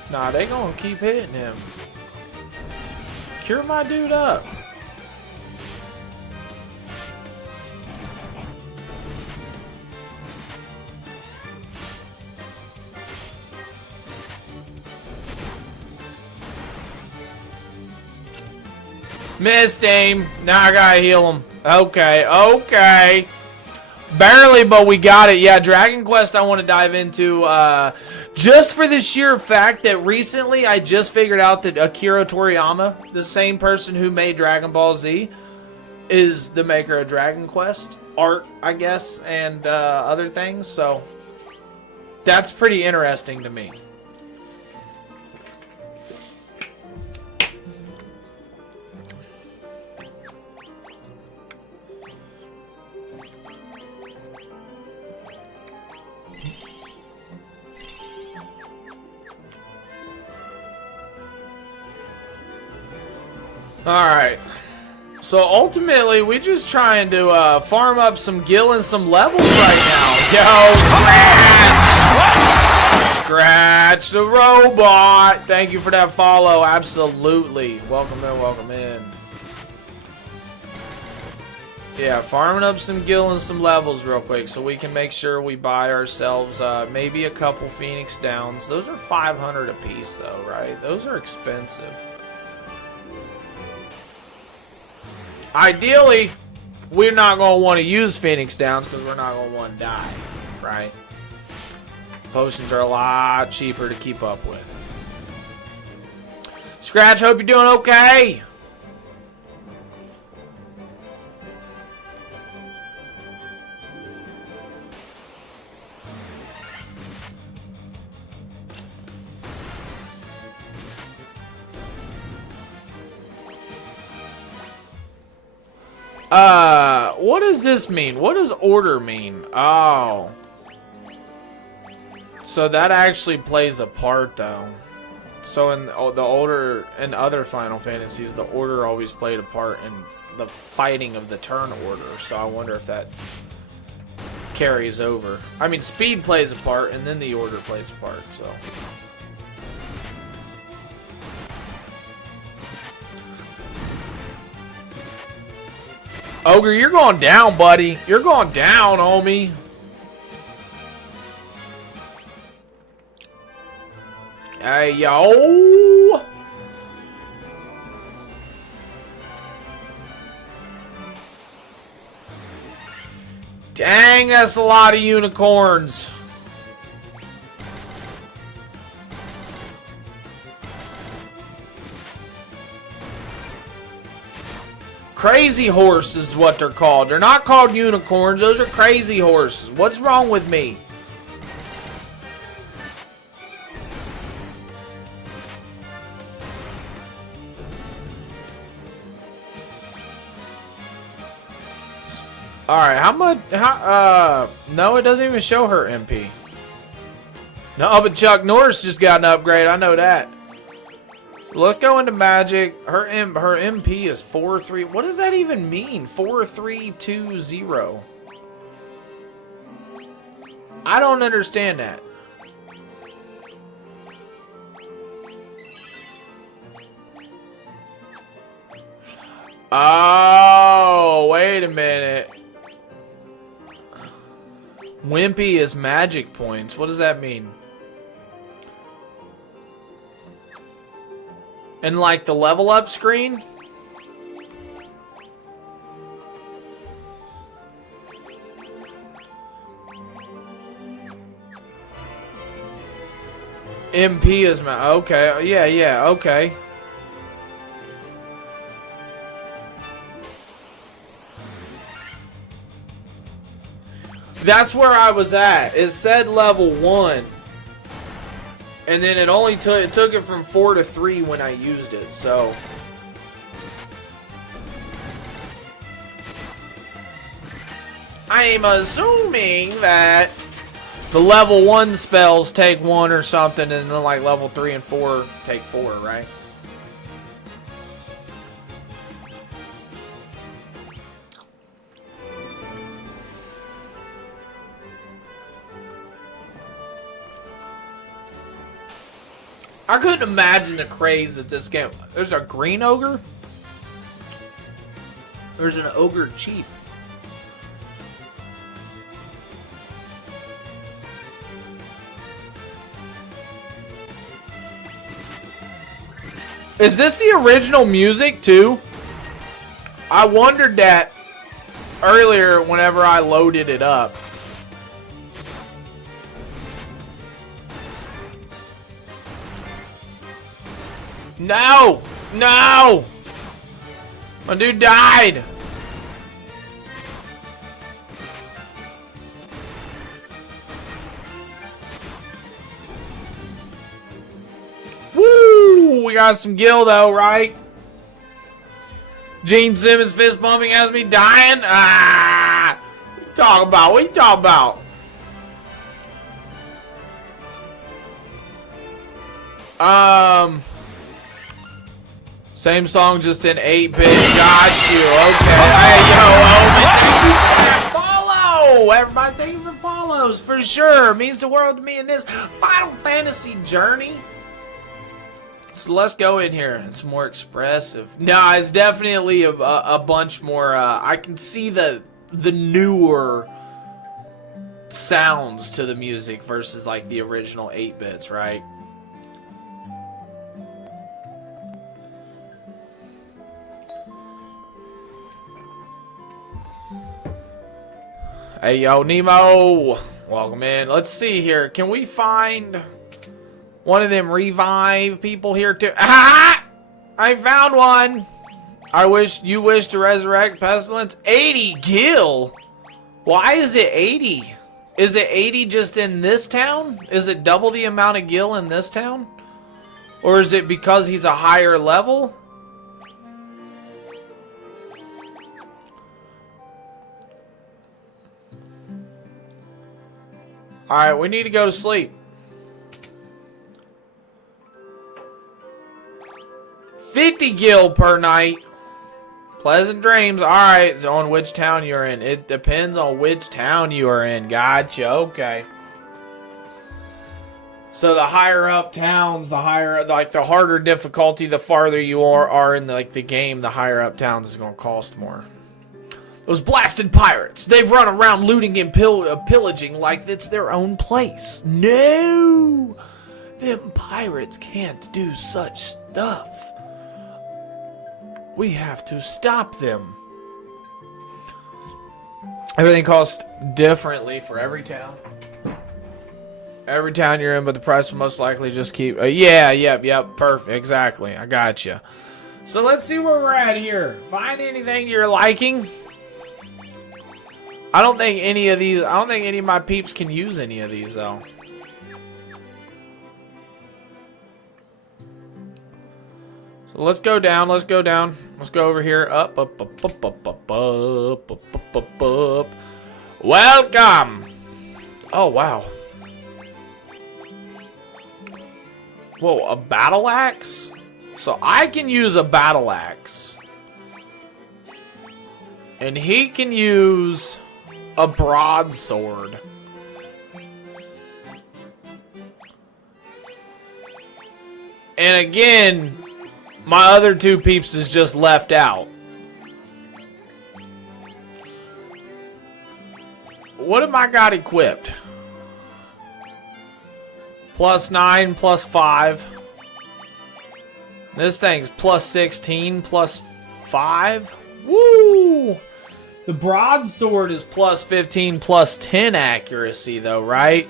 Nah, they gonna keep hitting him. Cure my dude up. Missed aim. Now I gotta heal him. Okay, okay. Barely, but we got it. Yeah, Dragon Quest I want to dive into just for the sheer fact that recently I just figured out that Akira Toriyama, the same person who made Dragon Ball Z, is the maker of Dragon Quest art, I guess, and other things. So that's pretty interesting to me. Alright, so ultimately we're just trying to farm up some gil and some levels right now. Yo, Scratch the robot! Thank you for that follow, absolutely. Welcome in, welcome in. Yeah, farming up some gil and some levels real quick so we can make sure we buy ourselves maybe a couple Phoenix Downs. Those are 500 a piece though, right? Those are expensive. Ideally, we're not going to want to use Phoenix Downs because we're not going to want to die, right? Potions are a lot cheaper to keep up with. Scratch, hope you're doing okay. What does this mean? What does order mean? Oh. So that actually plays a part, though. So in the older and other Final Fantasies, the order always played a part in the fighting of the turn order. So I wonder if that carries over. I mean, speed plays a part, and then the order plays a part, so... Ogre, you're going down, buddy. You're going down, homie. Hey, yo. Dang, that's a lot of unicorns. Crazy horse is what they're called. They're not called unicorns. Those are crazy horses. What's wrong with me? Alright, how much... no, it doesn't even show her MP. No, but Chuck Norris just got an upgrade. I know that. Let's go into Magic. Her MP is 4-3. What does that even mean? 4-3-2-0. I don't understand that. Oh, wait a minute. Wimpy is magic points. What does that mean? And like the level up screen? MP is my okay. Yeah, okay. That's where I was at. It said level 1. And then it only took it from 4 to 3 when I used it, so I'm assuming that the level 1 spells take 1 or something, and then like level 3 and 4 take 4, right? I couldn't imagine the craze that this game... There's a green ogre? There's an ogre chief. Is this the original music too? I wondered that earlier whenever I loaded it up. No! No! My dude died! Woo! We got some gil though, right? Gene Simmons fist bumping has me dying? Ah! What you talking about? What you talking about? Same song, just in 8-bit. Got you. Okay. Hey, yo, Omen, thank you for that follow. Everybody, thank you for follows. For sure. It means the world to me in this Final Fantasy journey. So let's go in here. It's more expressive. No, it's definitely a bunch more. I can see the newer sounds to the music versus like the original 8-bits, right? Hey, yo, Nemo! Welcome in. Let's see here. Can we find one of them revive people here too? Ah! I found one! You wish to resurrect Pestilence? 80 gil! Why is it 80? Is it 80 just in this town? Is it double the amount of gil in this town? Or is it because he's a higher level? Alright, we need to go to sleep. 50 gil per night. Pleasant dreams. Alright, on which town you're in. It depends on which town you are in. Gotcha, okay. So the higher up towns, the higher, like the harder difficulty, the farther you are in the game, the higher up towns is going to cost more. Those blasted pirates, they've run around looting and pillaging like it's their own place. No! Them pirates can't do such stuff. We have to stop them. Everything costs differently for every town. Every town you're in, but the price will most likely just keep... yep, perfect, exactly, I gotcha. So let's see where we're at here. Find anything you're liking. I don't think any of my peeps can use any of these, though. So let's go down, Let's go over here. Up. Welcome! Oh, wow. Whoa, a battle axe? So I can use a battle axe. And he can use a broadsword. And again, my other two peeps is just left out. what am I got equipped? +9, +5. This thing's +16, +5. Woo! The broadsword is +15, +10 accuracy, though, right?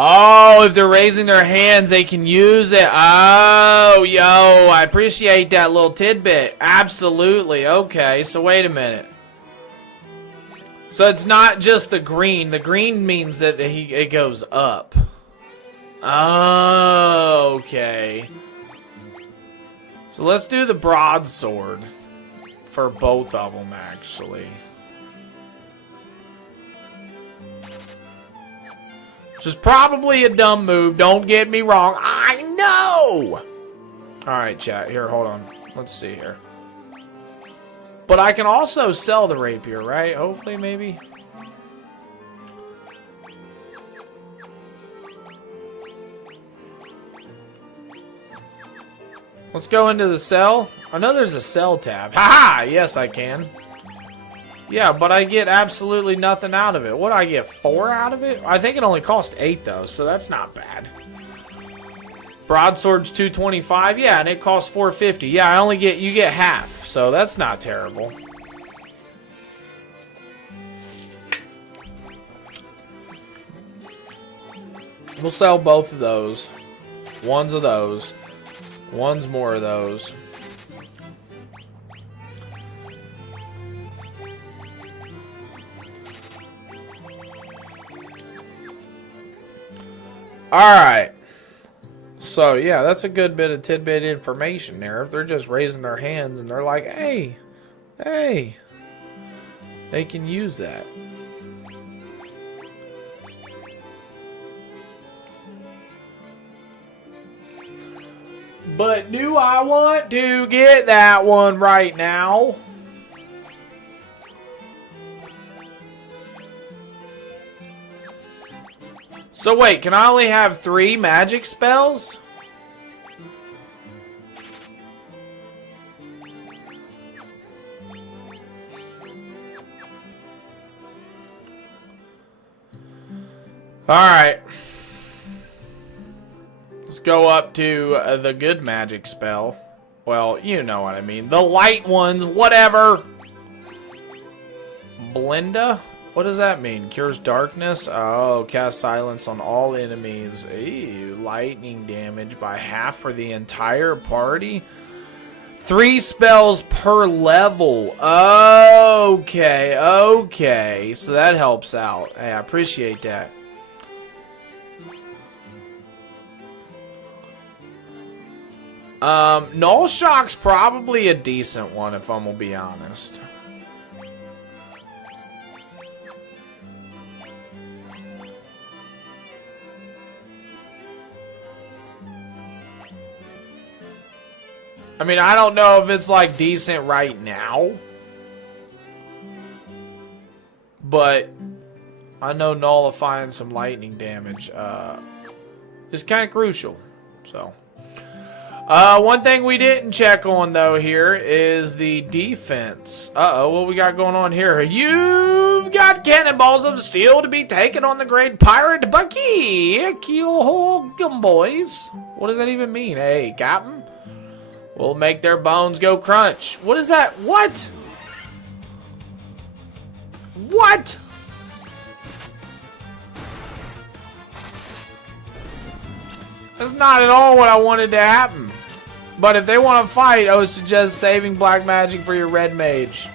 Oh, if they're raising their hands, they can use it. Oh, yo, I appreciate that little tidbit. Absolutely. Okay, so wait a minute. So it's not just the green. The green means that it goes up. Oh, okay. So let's do the broadsword for both of them, actually. Which is probably a dumb move. Don't get me wrong. I know! Alright, chat. Here, hold on. Let's see here. But I can also sell the rapier, right? Hopefully, maybe. Let's go into the sell. I know there's a sell tab. Haha! Yes, I can. Yeah, but I get absolutely nothing out of it. What do I get? 4 out of it? I think it only cost 8 though, so that's not bad. Broadsword's 225. Yeah, and it costs 450. Yeah, you get half, so that's not terrible. We'll sell both of those. One's of those. One's more of those. Alright. So, yeah, that's a good bit of tidbit information there. If they're just raising their hands and they're like, hey, they can use that. But do I want to get that one right now? So wait, can I only have 3 magic spells? Alright. Let's go up to the good magic spell. Well, you know what I mean. The light ones, whatever. Blenda? What does that mean? Cures darkness? Oh, cast silence on all enemies. Ew, lightning damage by half for the entire party? 3 spells per level. Okay, okay. So that helps out. Hey, I appreciate that. Null Shock's probably a decent one, if I'm gonna be honest. I mean, I don't know if it's, like, decent right now. But I know nullifying some lightning damage is kind of crucial. So, one thing we didn't check on, though, here is the defense. Uh-oh, what we got going on here? You've got cannonballs of steel to be taken on the great pirate Bucky. Keelhole boys. What does that even mean? Hey, Captain? We'll make their bones go crunch. What is that? What? What? That's not at all what I wanted to happen. But if they want to fight, I would suggest saving black magic for your red mage.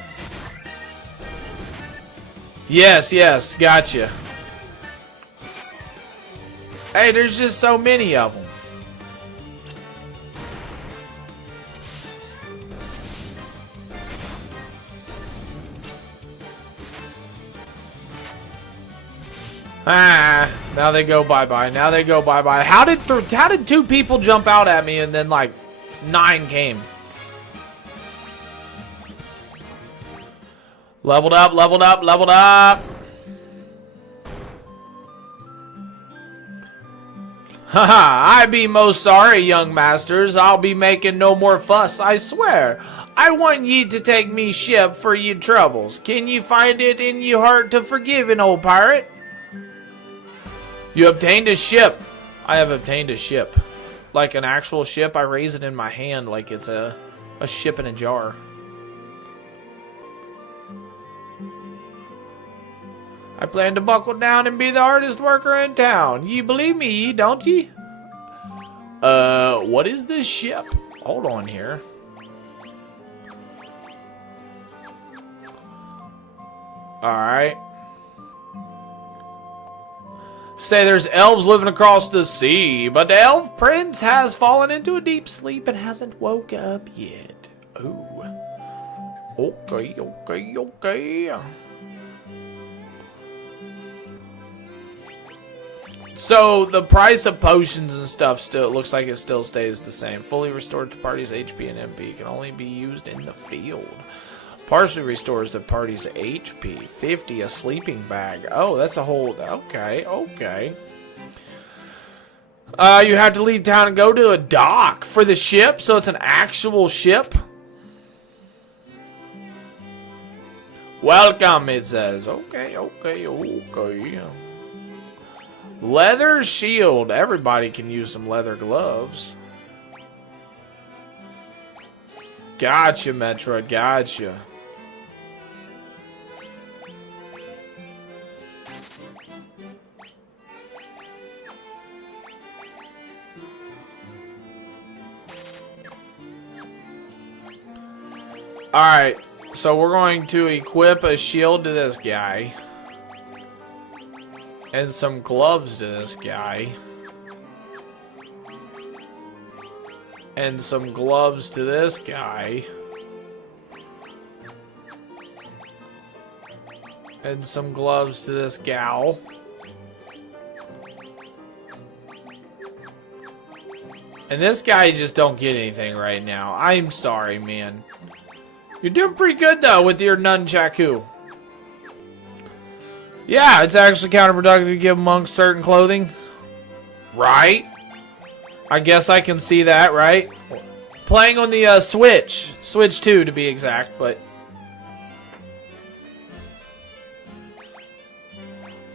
Yes, yes, gotcha. Hey, there's just so many of them. Ah, now they go bye-bye. Now they go bye-bye. How did 2 people jump out at me and then like 9 came? Leveled up, leveled up, leveled up. Haha, I be most sorry, young masters. I'll be making no more fuss, I swear. I want ye to take me ship for ye troubles. Can ye find it in ye heart to forgive an old pirate? You obtained a ship. I have obtained a ship. Like an actual ship, I raise it in my hand like it's a ship in a jar. I plan to buckle down and be the hardest worker in town. Ye believe me, don't ye? What is this ship? Hold on here. Alright. Say there's elves living across the sea, but the elf prince has fallen into a deep sleep and hasn't woke up yet. Ooh. Okay, okay, okay. So the price of potions and stuff still looks like it still stays the same. Fully restored to party's HP and MP can only be used in the field. Partially restores the party's HP. 50 a sleeping bag. Oh, that's a whole. Okay, okay. You have to leave town and go to a dock for the ship, so it's an actual ship. Welcome, it says. Okay, okay, okay. Leather shield. Everybody can use some leather gloves. Gotcha, Metroid. Gotcha. Alright, so we're going to equip a shield to this guy. And some gloves to this guy. And some gloves to this guy. And some gloves to this gal. And this guy just don't get anything right now. I'm sorry, man. You're doing pretty good, though, with your nunchaku. Yeah, it's actually counterproductive to give monks certain clothing. Right? I guess I can see that, right? Playing on the Switch. Switch 2, to be exact, but...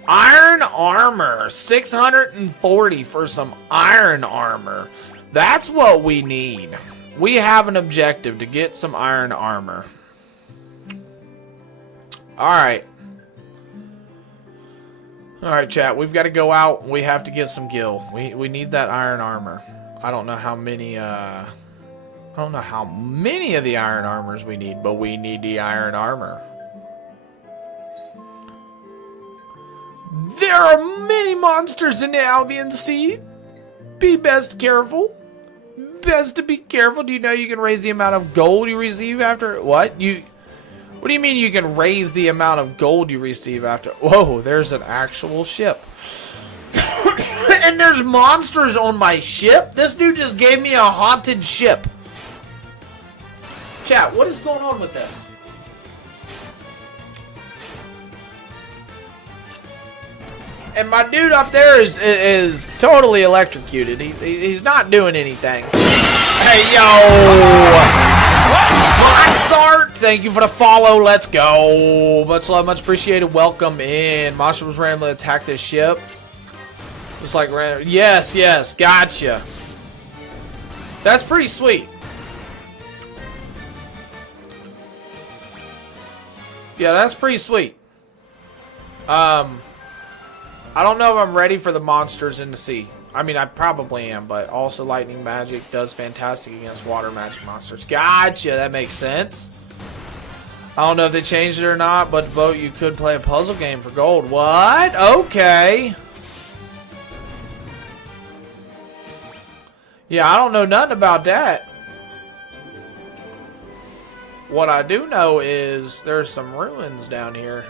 Iron armor. 640 for some iron armor. That's what we need. We have an objective to get some iron armor. Alright. Alright, chat. We've got to go out. We have to get some gil. We need that iron armor. I don't know how many, I don't know how many of the iron armors we need, but we need the iron armor. There are many monsters in the Albion Sea. Be best careful. Best to be careful. Do you know you can raise the amount of gold you receive after... What? What do you mean you can raise the amount of gold you receive after... Whoa, there's an actual ship. And there's monsters on my ship? This dude just gave me a haunted ship. Chat, what is going on with this? And my dude up there is totally electrocuted. He's not doing anything. Hey, yo! Mossart, thank you for the follow. Let's go. Much love, much appreciated. Welcome in. Monster was randomly attacked this ship. Just like random. Yes, yes, gotcha. That's pretty sweet. Yeah, that's pretty sweet. I don't know if I'm ready for the monsters in the sea. I mean, I probably am, but also lightning magic does fantastic against water magic monsters. Gotcha, that makes sense. I don't know if they changed it or not, but vote you could play a puzzle game for gold. What? Okay. Yeah, I don't know nothing about that. What I do know is there's some ruins down here.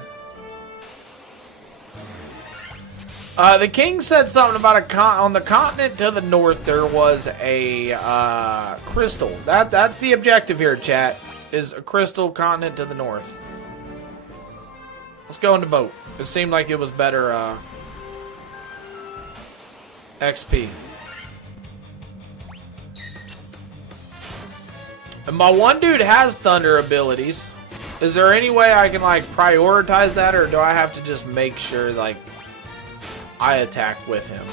The king said something about on the continent to the north there was a crystal. That's the objective here, chat. Is a crystal continent to the north. Let's go in the boat. It seemed like it was better XP. And my one dude has thunder abilities. Is there any way I can like prioritize that, or do I have to just make sure like I attack with him?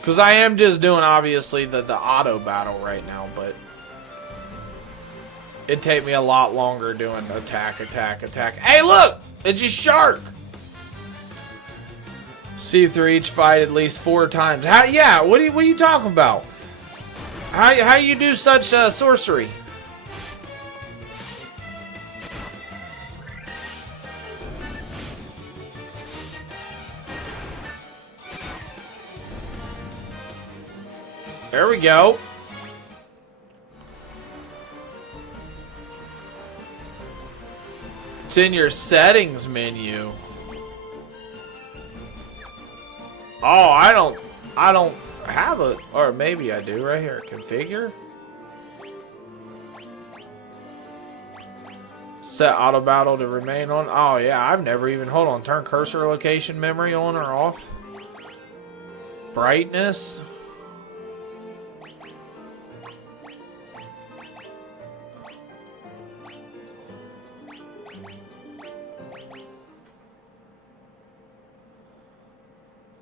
Because I am just doing obviously the auto battle right now, but it'd take me a lot longer doing attack. Hey, look! It's a shark! See through each fight at least 4 times. How? Yeah, what are you talking about? How you do such sorcery? There we go. It's in your settings menu. Oh, I don't have it, or maybe I do right here. Configure. Set auto battle to remain on. Oh yeah, I've never even, hold on, turn cursor location memory on or off. Brightness.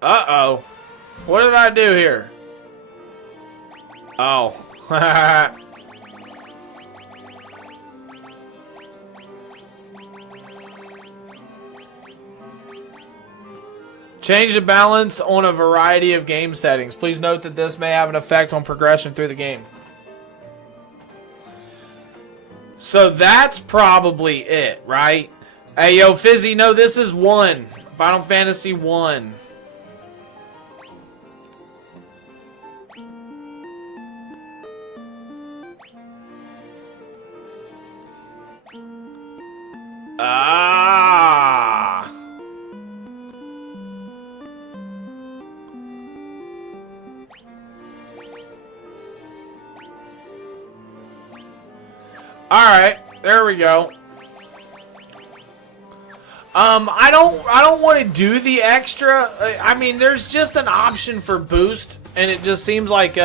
Uh-oh. What did I do here? Oh. Change the balance on a variety of game settings. Please note that this may have an effect on progression through the game. So that's probably it, right? Hey, yo, Fizzy, no, this is 1. Final Fantasy 1. Ah. All right, there we go. I don't want to do the extra. I mean, there's just an option for boost, and it just seems like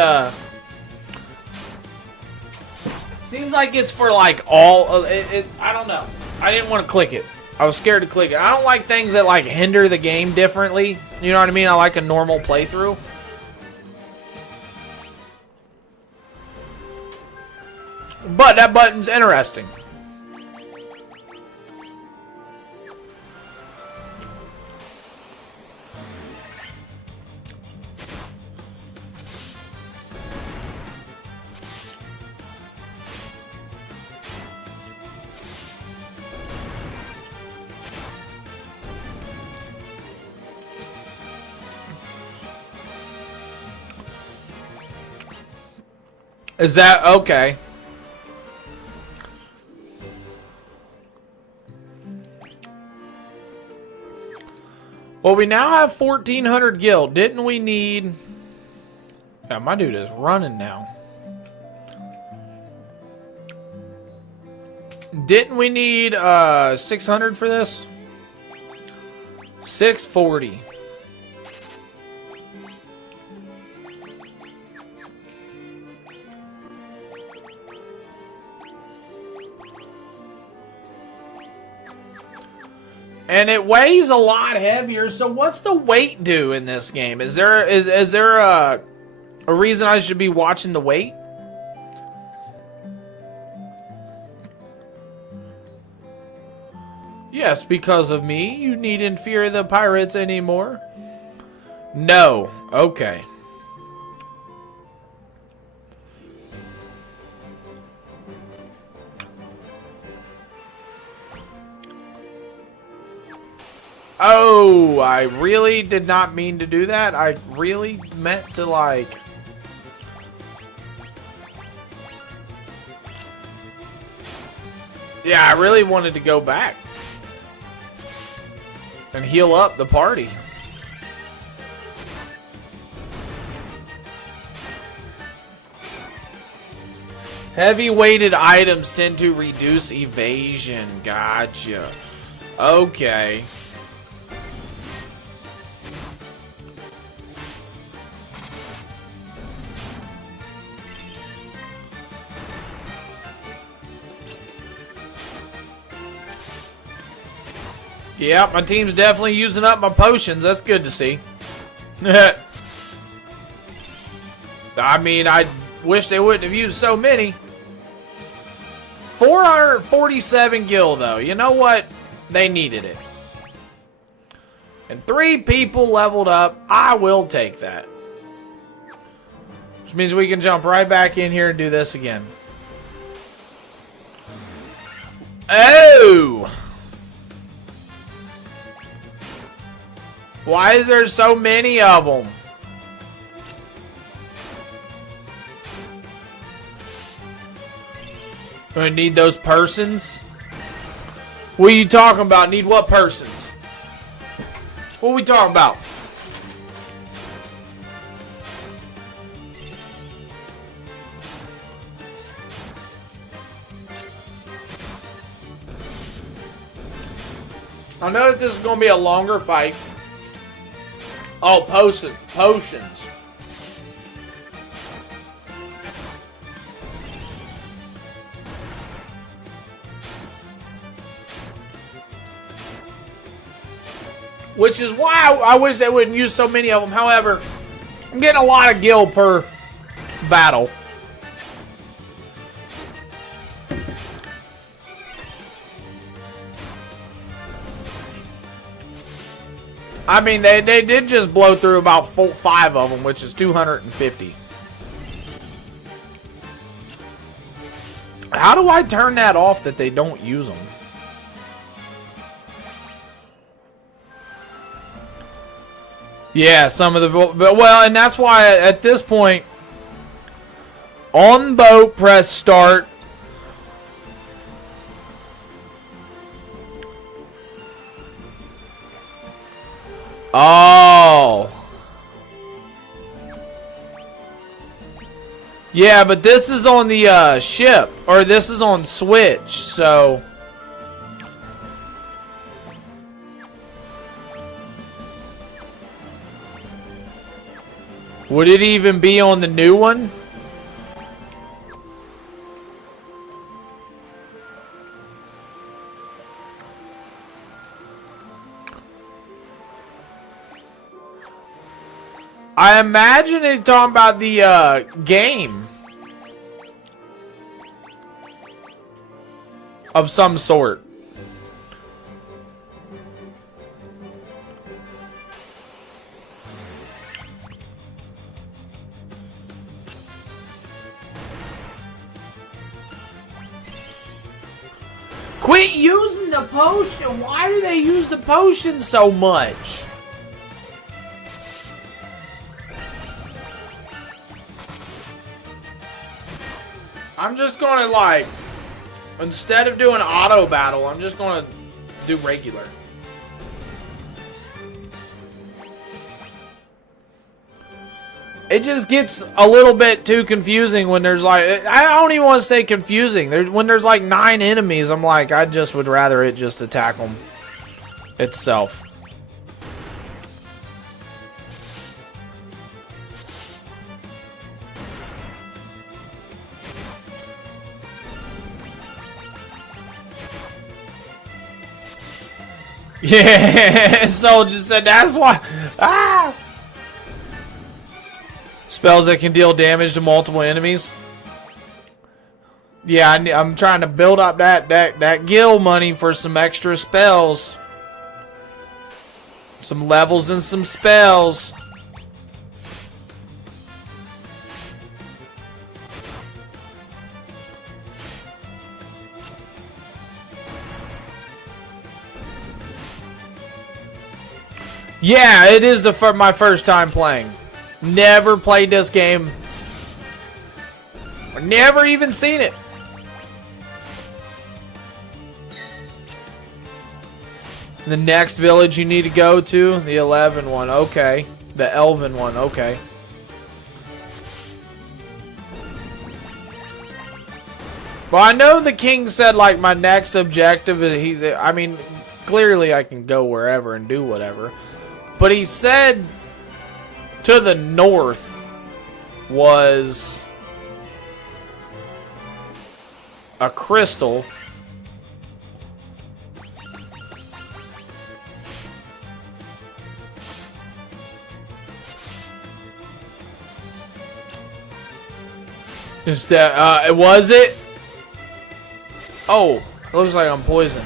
it's for like all. I don't know. I didn't want to click it. I was scared to click it. I don't like things that like hinder the game differently. You know what I mean? I like a normal playthrough. But that button's interesting. Is that okay? Well, we now have 1,400 guild. Didn't we need... Yeah, my dude is running now. Didn't we need 600 for this? 640. And it weighs a lot heavier. So what's the weight do in this game? Is there a reason I should be watching the weight? Yes, because of me, you needn't fear the pirates anymore. No. Okay. Oh, I really did not mean to do that. I really meant to, like... Yeah, I really wanted to go back and heal up the party. Heavy weighted items tend to reduce evasion. Gotcha. Okay. Yep, my team's definitely using up my potions. That's good to see. I mean, I wish they wouldn't have used so many. 447 gil, though. You know what? They needed it. And 3 people leveled up. I will take that. Which means we can jump right back in here and do this again. Oh! Why is there so many of them? I need those persons? What are you talking about? Need what persons? What are we talking about? I know that this is going to be a longer fight. Oh, potions. Which is why I wish they wouldn't use so many of them. However, I'm getting a lot of gil per battle. I mean, they did just blow through about 5 of them, which is 250. How do I turn that off that they don't use them? Yeah, some of the... Well, and that's why at this point, on boat, press start. Oh. Yeah, but this is on the ship, or this is on Switch, so... Would it even be on the new one? I imagine he's talking about the game of some sort. Quit using the potion. Why do they use the potion so much? I'm just gonna, like, instead of doing auto battle, I'm just gonna do regular. It just gets a little bit too confusing when there's like, I don't even want to say confusing. When there's like 9 enemies, I'm like, I just would rather it just attack them itself. Yeah, Soldier said that's why. Ah! Spells that can deal damage to multiple enemies. Yeah, I'm trying to build up that gil money for some extra spells. Some levels and some spells. Yeah, it is my first time playing. Never played this game. Never even seen it. The next village you need to go to, the 11 one. Okay. The Elven one. Okay. Well, I know the king said, like, my next objective is I mean, clearly I can go wherever and do whatever. But he said to the north was a crystal. Is that, was it? Oh, it looks like I'm poisoned.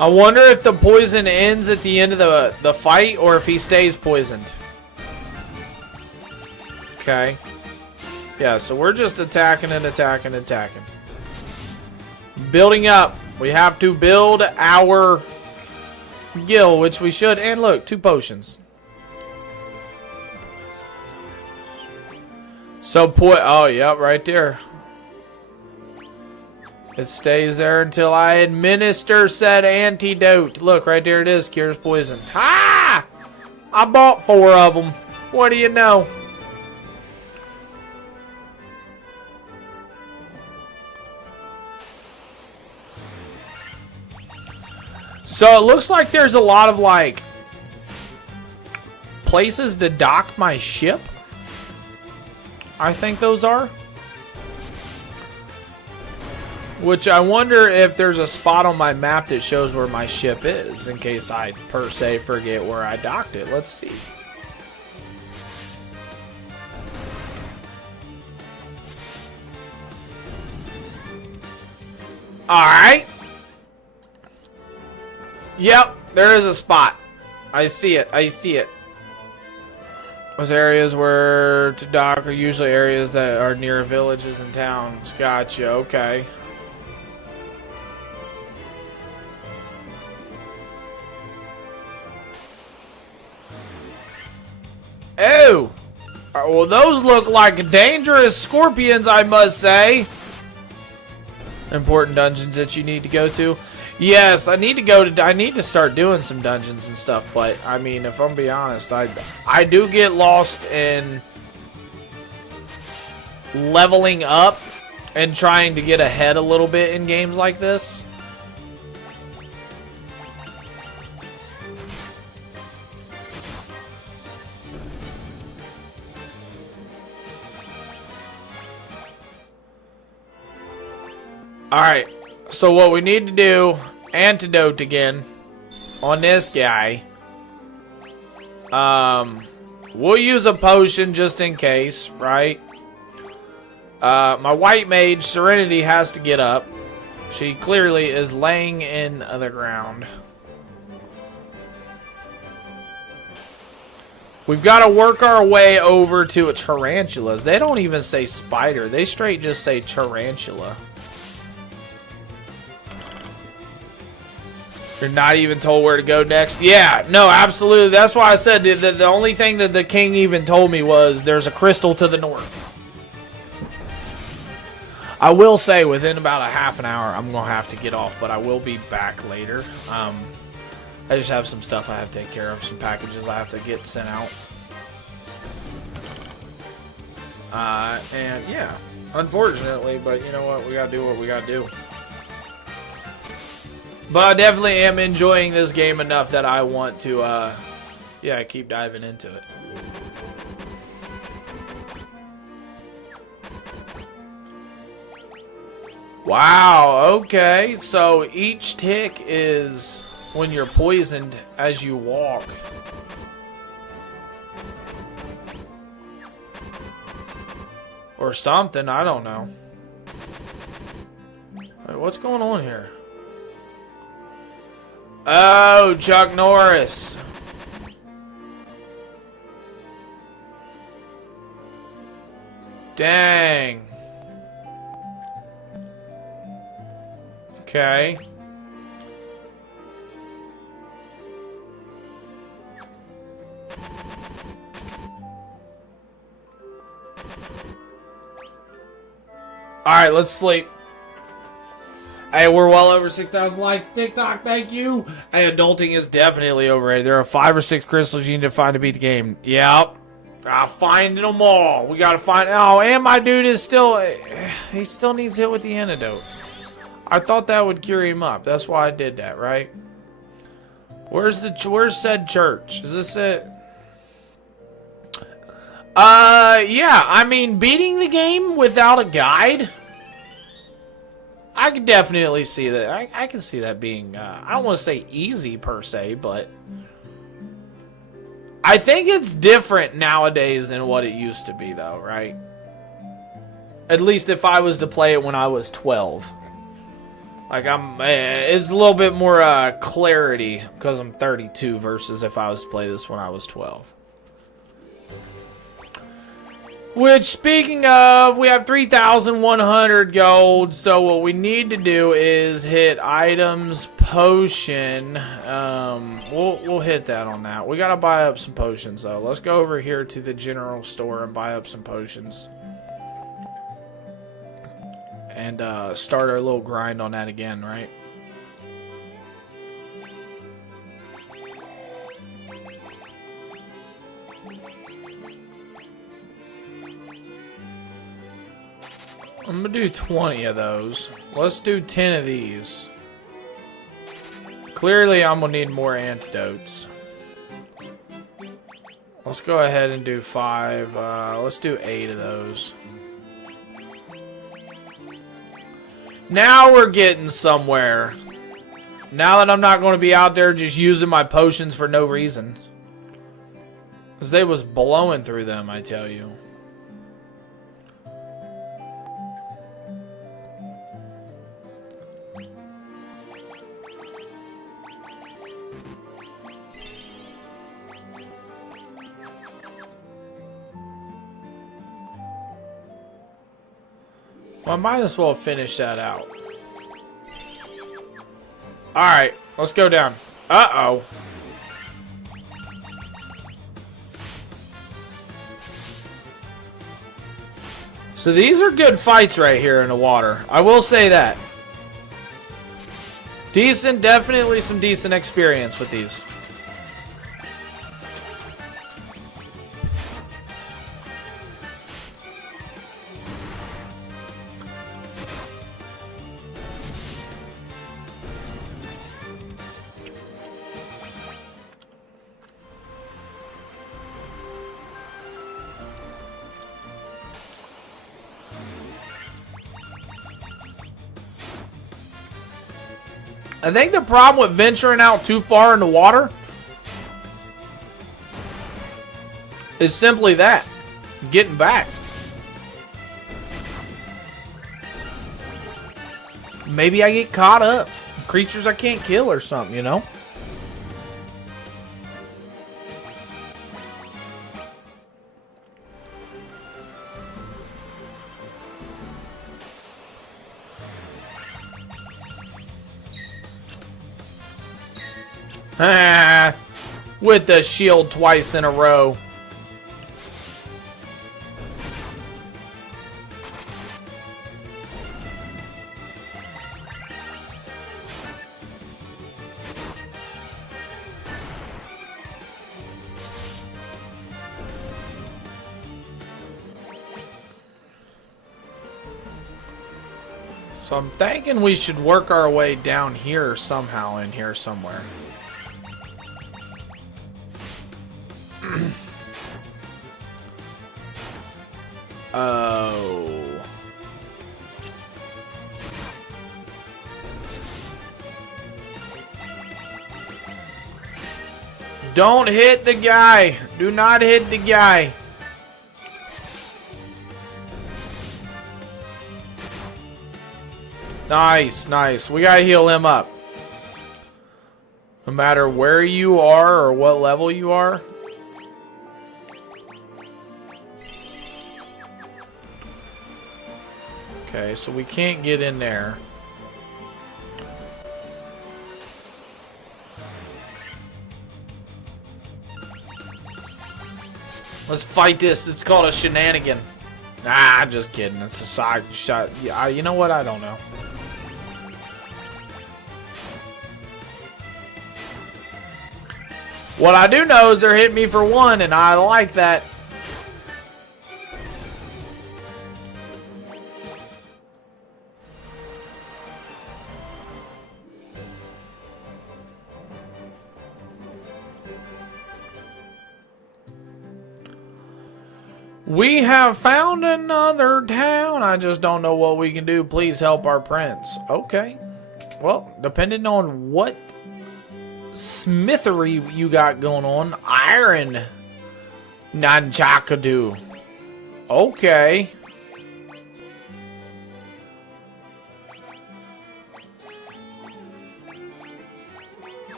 I wonder if the poison ends at the end of the fight or if he stays poisoned. Okay. Yeah, so we're just attacking and attacking and attacking. Building up. We have to build our guild, which we should. And look, 2 potions. So, oh, yep, right there. It stays there until I administer said antidote. Look, right there it is. Cures poison. Ha! I bought 4 of them. What do you know? So it looks like there's a lot of, like, places to dock my ship. I think those are. Which I wonder if there's a spot on my map that shows where my ship is, in case I, per se, forget where I docked it. Let's see. Alright. Yep, there is a spot. I see it. I see it. Those areas where to dock are usually areas that are near villages and towns. Gotcha, okay. Oh! Well, those look like dangerous scorpions, I must say. Important dungeons that you need to go to. Yes, I need to start doing some dungeons and stuff, but I mean, if I'm being honest, I do get lost in leveling up and trying to get ahead a little bit in games like this. Alright, so what we need to do, antidote again, on this guy. We'll use a potion just in case, right? My white mage, Serenity, has to get up. She clearly is laying in the ground. We've got to work our way over to tarantulas. They don't even say spider. They straight just say tarantula. You're not even told where to go next? Yeah, no, absolutely. That's why I said the only thing that the king even told me was there's a crystal to the north. I will say within about a half an hour I'm going to have to get off, but I will be back later. I just have some stuff I have to take care of, some packages I have to get sent out. And yeah, unfortunately, but you know what? We got to do what we got to do. But I definitely am enjoying this game enough that I want to, yeah, keep diving into it. Wow, okay. So each tick is when you're poisoned as you walk. Or something, I don't know. Wait, what's going on here? Oh, Chuck Norris. Dang. Okay. Alright, let's sleep. Hey, we're well over 6,000 likes. TikTok, thank you. Hey, adulting is definitely overrated. There are 5 or 6 crystals you need to find to beat the game. Yep. I'll find them all. We gotta find... Oh, and my dude is still... He still needs hit with the antidote. I thought that would cure him up. That's why I did that, right? Where's said church? Is this it? Yeah, I mean, beating the game without a guide, I can definitely see that. I can see that being, I don't want to say easy per se, but I think it's different nowadays than what it used to be, though, right? At least if I was to play it when I was 12. Like, it's a little bit more clarity because I'm 32 versus if I was to play this when I was 12. Which, speaking of, we have 3,100 gold, so what we need to do is hit items, potion. We'll hit that on that. We gotta buy up some potions, though. Let's go over here to the general store and buy up some potions. And start our little grind on that again, right? I'm gonna do 20 of those. Let's do 10 of these. Clearly, I'm gonna need more antidotes. Let's go ahead and do 5. Let's do 8 of those. Now we're getting somewhere. Now that I'm not going to be out there just using my potions for no reason. Because they was blowing through them, I tell you. Well, I might as well finish that out. Alright, let's go down. Uh-oh. So these are good fights right here in the water. I will say that. Decent, definitely some decent experience with these. I think the problem with venturing out too far in the water is simply that. Getting back. Maybe I get caught up. Creatures I can't kill or something, you know? With the shield twice in a row. So I'm thinking we should work our way down here somehow in here somewhere. Oh. Don't hit the guy. Do not hit the guy. Nice, nice. We gotta heal him up. No matter where you are or what level you are. Okay, so we can't get in there. Let's fight this. It's called a shenanigan. Nah, I'm just kidding. It's a side shot. Yeah, you know what? I don't know. What I do know is they're hitting me for 1, and I like that. We have found another town. I just don't know what we can do. Please help our prince. Okay. Well, depending on what smithery you got going on. Iron Nanjakadu. Okay.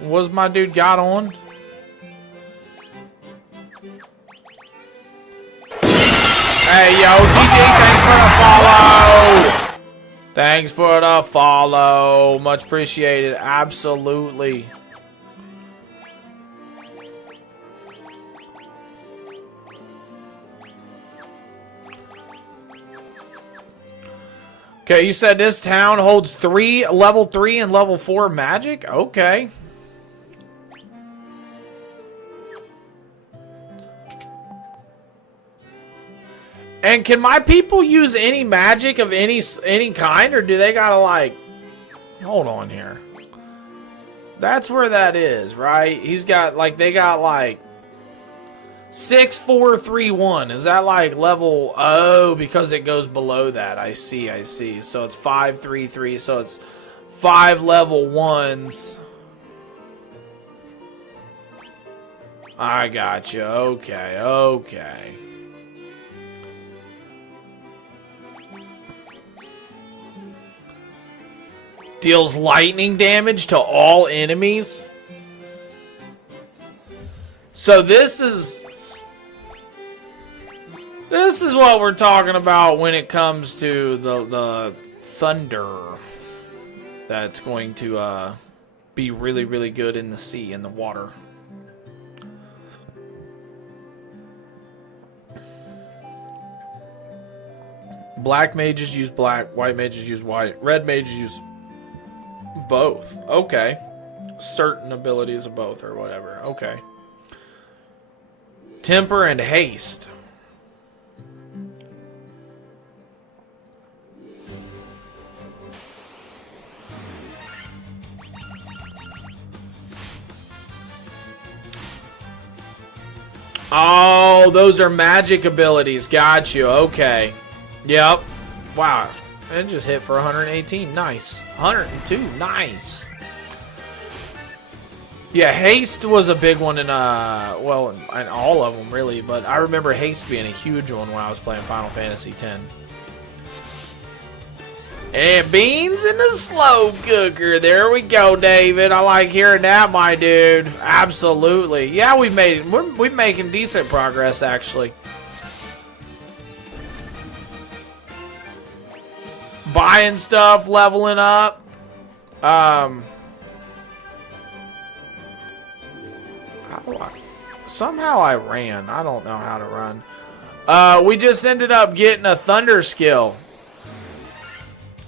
What's my dude got on? Hey, yo, GG, thanks for the follow. Thanks for the follow. Much appreciated. Absolutely. Okay, you said this town holds level 3 and level 4 magic? Okay. And can my people use any magic of any kind, or do they gotta, like... Hold on here. That's where that is, right? He's got, like, they got, like... 6, 4, 3, 1. Is that, like, level... Oh, because it goes below that. I see, I see. So it's 5, 3, 3. So it's 5 level 1s. I got you. Okay, okay. Deals lightning damage to all enemies. So this is what we're talking about when it comes to the thunder that's going to be really, really good in the sea, in the water. Black mages use black, white mages use white, red mages use both. Okay. Certain abilities of both or whatever. Okay. Temper and haste. Oh, those are magic abilities. Got you. Okay. Yep. Wow. It just hit for 118. Nice. 102. Nice. Yeah, haste was a big one in, well, in all of them, really. But I remember haste being a huge one when I was playing Final Fantasy X. And beans in the slow cooker. There we go, David. I like hearing that, my dude. Absolutely. Yeah, we're making decent progress, actually. Buying stuff, leveling up. Somehow I ran. I don't know how to run. We just ended up getting a thunder skill.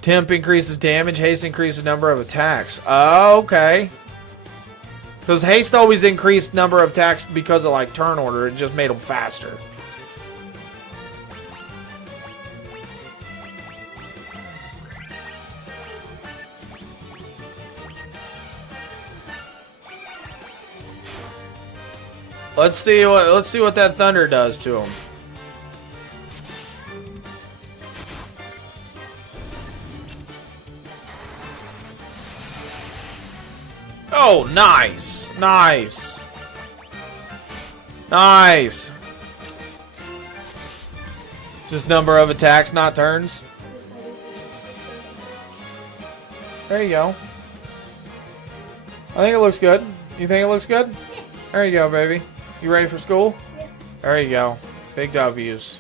Temp increases damage. Haste increases number of attacks. Okay. Because haste always increased number of attacks because of like turn order. It just made them faster. Let's see what that thunder does to him. Oh, nice. Nice. Nice. Just number of attacks, not turns. There you go. I think it looks good. You think it looks good? Yeah. There you go, baby. You ready for school? Yeah. There you go. Big W's.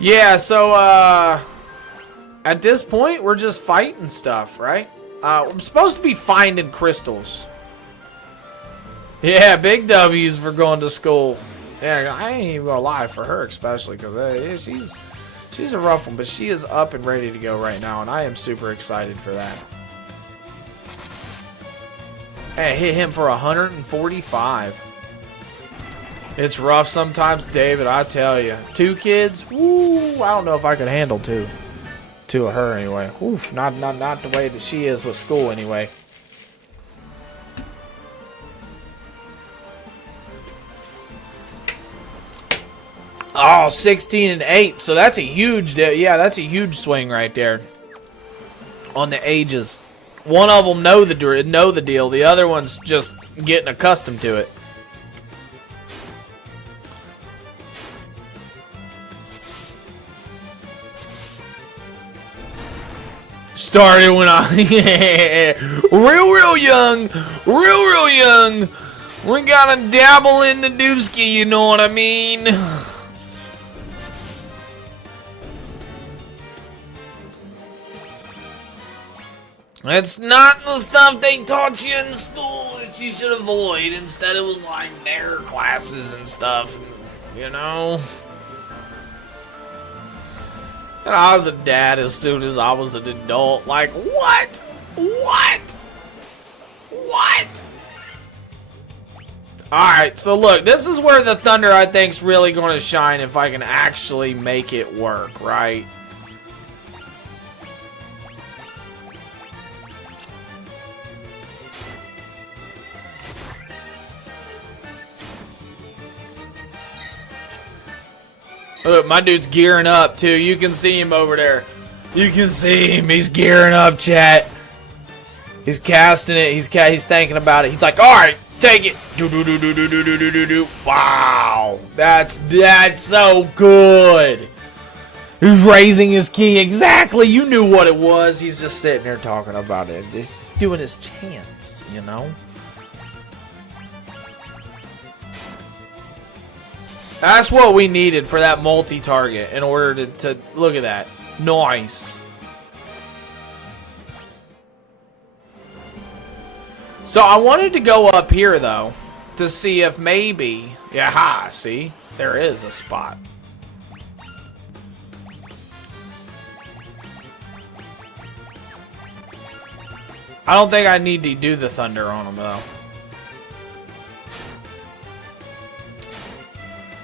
Yeah, so, at this point, we're just fighting stuff, right? I'm supposed to be finding crystals. Yeah, big W's for going to school. Yeah, I ain't even gonna lie, for her especially, because she's a rough one, but she is up and ready to go right now, and I am super excited for that. Hey, hit him for 145. It's rough sometimes, David, I tell you. 2 kids? Woo, I don't know if I could handle 2. 2 of her anyway. Oof, not the way that she is with school anyway. Oh, 16 and 8. So that's a huge, yeah, that's a huge swing right there on the ages. One of them know the deal. The other one's just getting accustomed to it. Started when I real young. We gotta dabble in the dooski, you know what I mean? It's not the stuff they taught you in school that you should avoid. Instead, it was like their classes and stuff, you know? And I was a dad as soon as I was an adult. Like, what? What? Alright, so look, this is where the Thunder, I think, is really going to shine if I can actually make it work, right? Look, my dude's gearing up, too. You can see him over there. You can see him. He's gearing up, chat. He's casting it. He's thinking about it. He's like, all right, take it. Wow. That's so good. He's raising his key. Exactly. You knew what it was. He's just sitting there talking about it. He's doing his chants, you know? That's what we needed for that multi-target in order to look at that. Nice. So I wanted to go up here, though, to see if maybe... Yeah, see? There is a spot. I don't think I need to do the Thunder on him, though.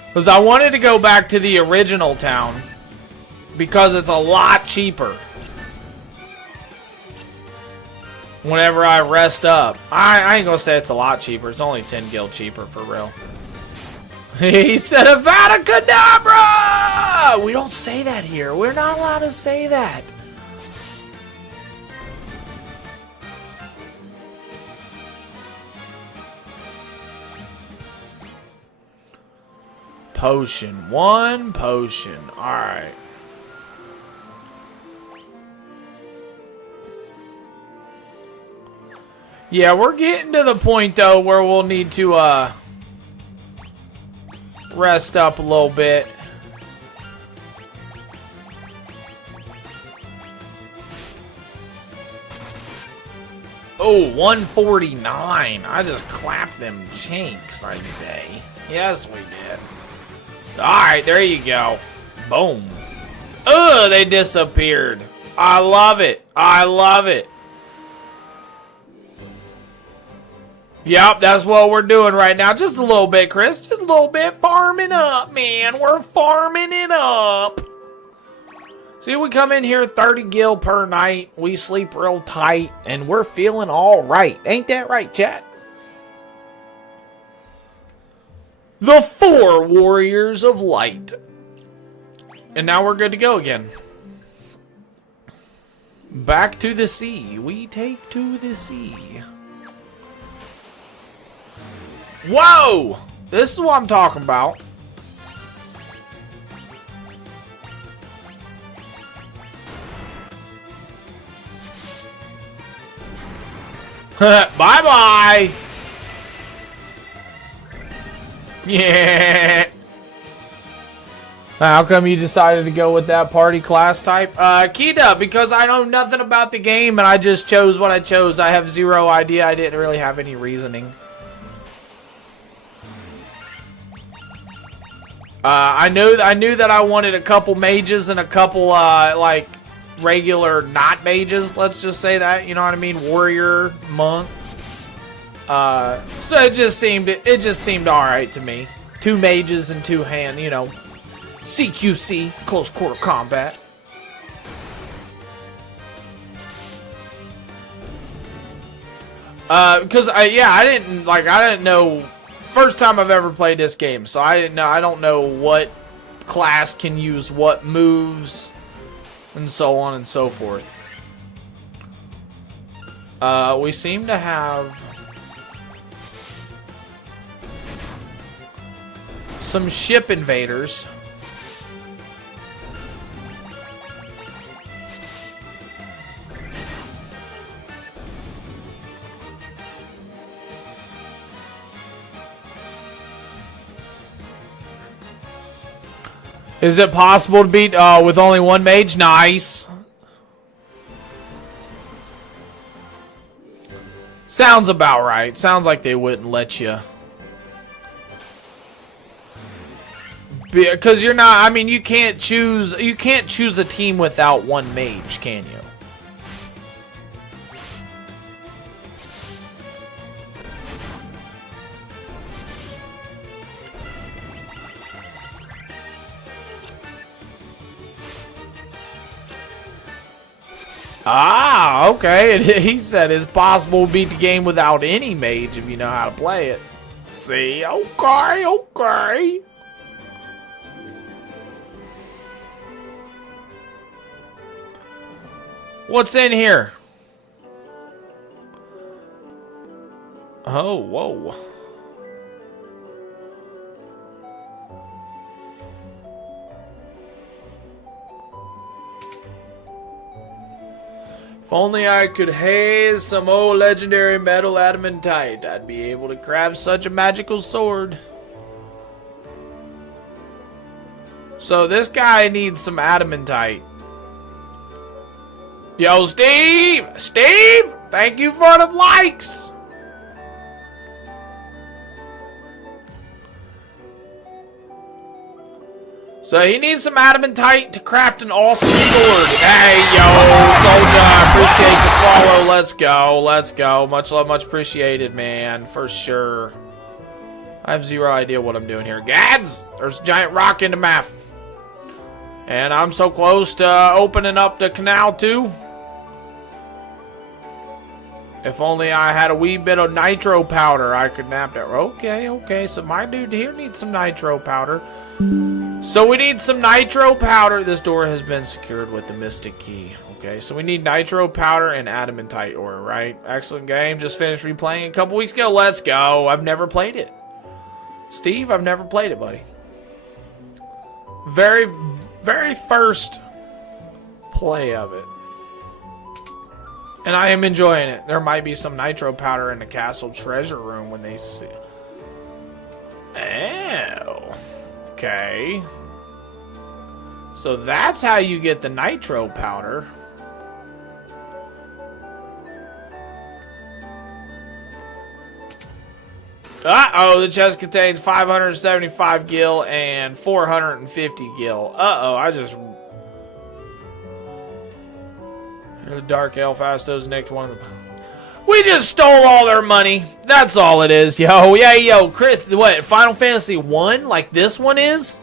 Because I wanted to go back to the original town. Because it's a lot cheaper. Whenever I rest up. I ain't gonna say it's a lot cheaper. It's only 10 gil cheaper, for real. He said Avada Kedavra! We don't say that here. We're not allowed to say that. Potion. 1 potion. Alright. Yeah, we're getting to the point, though, where we'll need to, rest up a little bit. Oh, 149. I just clapped them chinks, I'd say. Yes, we did. Alright, there you go. Boom. Ugh, they disappeared. I love it. I love it. Yep, that's what we're doing right now. Just a little bit, Chris. Just a little bit. Farming up, man. We're farming it up. See, we come in here 30 gil per night. We sleep real tight, and we're feeling all right. Ain't that right, chat? The 4 Warriors of Light. And now we're good to go again. Back to the sea. We take to the sea. Whoa! This is what I'm talking about. Bye-bye! Yeah. How come you decided to go with that party class type? Kita, because I know nothing about the game and I just chose what I chose. I have zero idea. I didn't really have any reasoning. I knew that I wanted a couple mages and a couple, like, regular not mages. Let's just say that. You know what I mean? Warrior, monk. So it just seemed alright to me. 2 mages and 2 hand, you know, CQC, close quarter combat. Because I didn't know, first time I've ever played this game, so I don't know what class can use what moves, and so on and so forth. We seem to have some ship invaders. Is it possible to beat with only one mage? Nice. Sounds about right. Sounds like they wouldn't let you. Because you're not, I mean, you can't choose a team without one mage, can you? Ah, okay. He said it's possible to beat the game without any mage if you know how to play it. See, okay, okay. What's in here? Oh, whoa. If only I could haze some old legendary metal adamantite, I'd be able to craft such a magical sword. So this guy needs some adamantite. Yo, Steve! Steve! Thank you for the likes! So he needs some adamantite to craft an awesome sword. Hey, yo, soldier, I appreciate the follow. Let's go, let's go. Much love, much appreciated, man, for sure. I have zero idea what I'm doing here. Gads! There's a giant rock in the map. And I'm so close to opening up the canal, too. If only I had a wee bit of nitro powder, I could nap that. Okay, okay, so my dude here needs some nitro powder. So we need some nitro powder. This door has been secured with the mystic key. Okay, so we need nitro powder and adamantite ore, right? Excellent game. Just finished replaying a couple weeks ago. Let's go. I've never played it. Steve, I've never played it, buddy. Very, very first play of it. And I am enjoying it. There might be some nitro powder in the castle treasure room when they see. Oh. Okay. So that's how you get the nitro powder. Uh-oh, the chest contains 575 gil and 450 gil. Uh-oh, I just... The Dark Elf Astos nicked one of the... We just stole all their money. That's all it is, yo. Yeah, yo, Chris, what, Final Fantasy 1? Like this one is?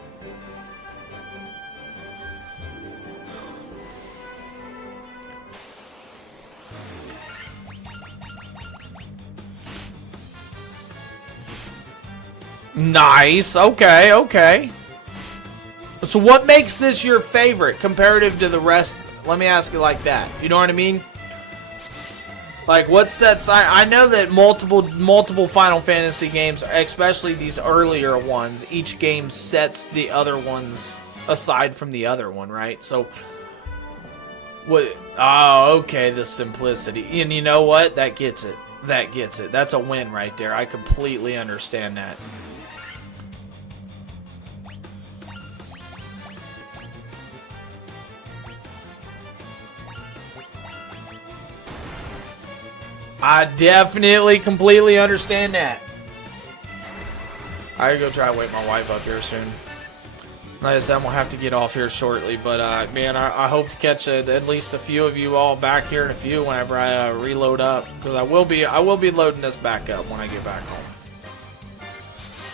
Nice. Okay, okay. So what makes this your favorite comparative to the rest? Let me ask you like that. You know what I mean? Like, what sets... I know that multiple Final Fantasy games, especially these earlier ones, each game sets the other ones aside from the other one, right? So, what... Oh, okay, the simplicity. And you know what? That gets it. That gets it. That's a win right there. I completely understand that. I definitely completely understand that. I gotta go try to wake my wife up here soon. Like I said, I'm gonna have to get off here shortly, but man, I hope to catch at least a few of you all back here in a few whenever I reload up, because I will be loading this back up when I get back home.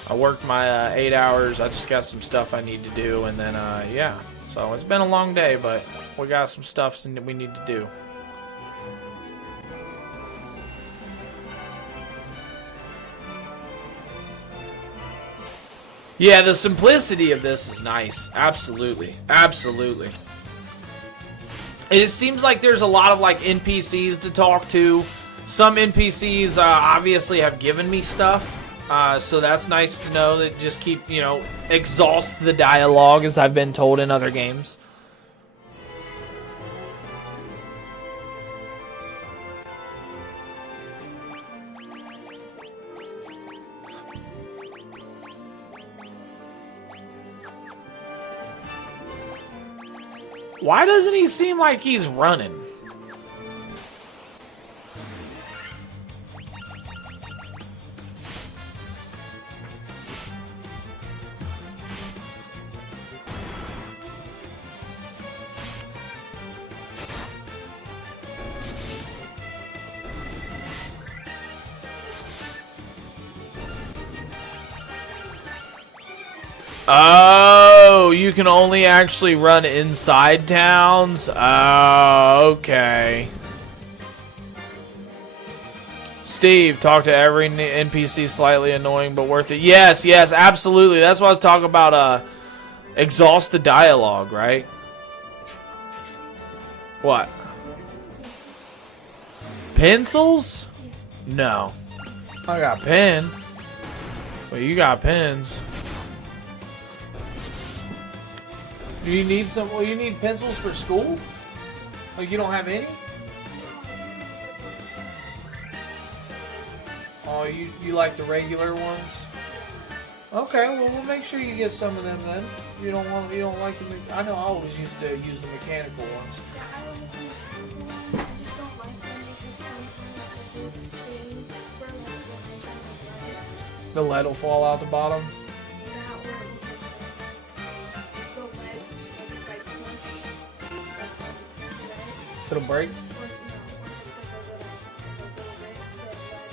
I worked my 8 hours. I just got some stuff I need to do, and then yeah. So it's been a long day, but we got some stuff we need to do. Yeah, the simplicity of this is nice. Absolutely. Absolutely. It seems like there's a lot of like NPCs to talk to. Some NPCs obviously have given me stuff. So that's nice to know that just keep, you know, exhaust the dialogue as I've been told in other games. Why doesn't he seem like he's running? Oh, you can only actually run inside towns? Oh, okay. Steve, talk to every NPC slightly annoying but worth it. Yes, yes, absolutely. That's what I was talking about, exhaust the dialogue, right? What? Pencils? No. I got pen. Well, you got pens. Do you need some? Well, you need pencils for school? Like you don't have any? Oh, you like the regular ones? Okay, well we'll make sure you get some of them then. You don't like the? I know I always used to use the mechanical ones. I just don't like them because sometimes they do the stain for like when I try to lead. The lead will fall out the bottom. That one just the lead, like if I push, like lead, It'll break. or no, or just like a little bit, the lead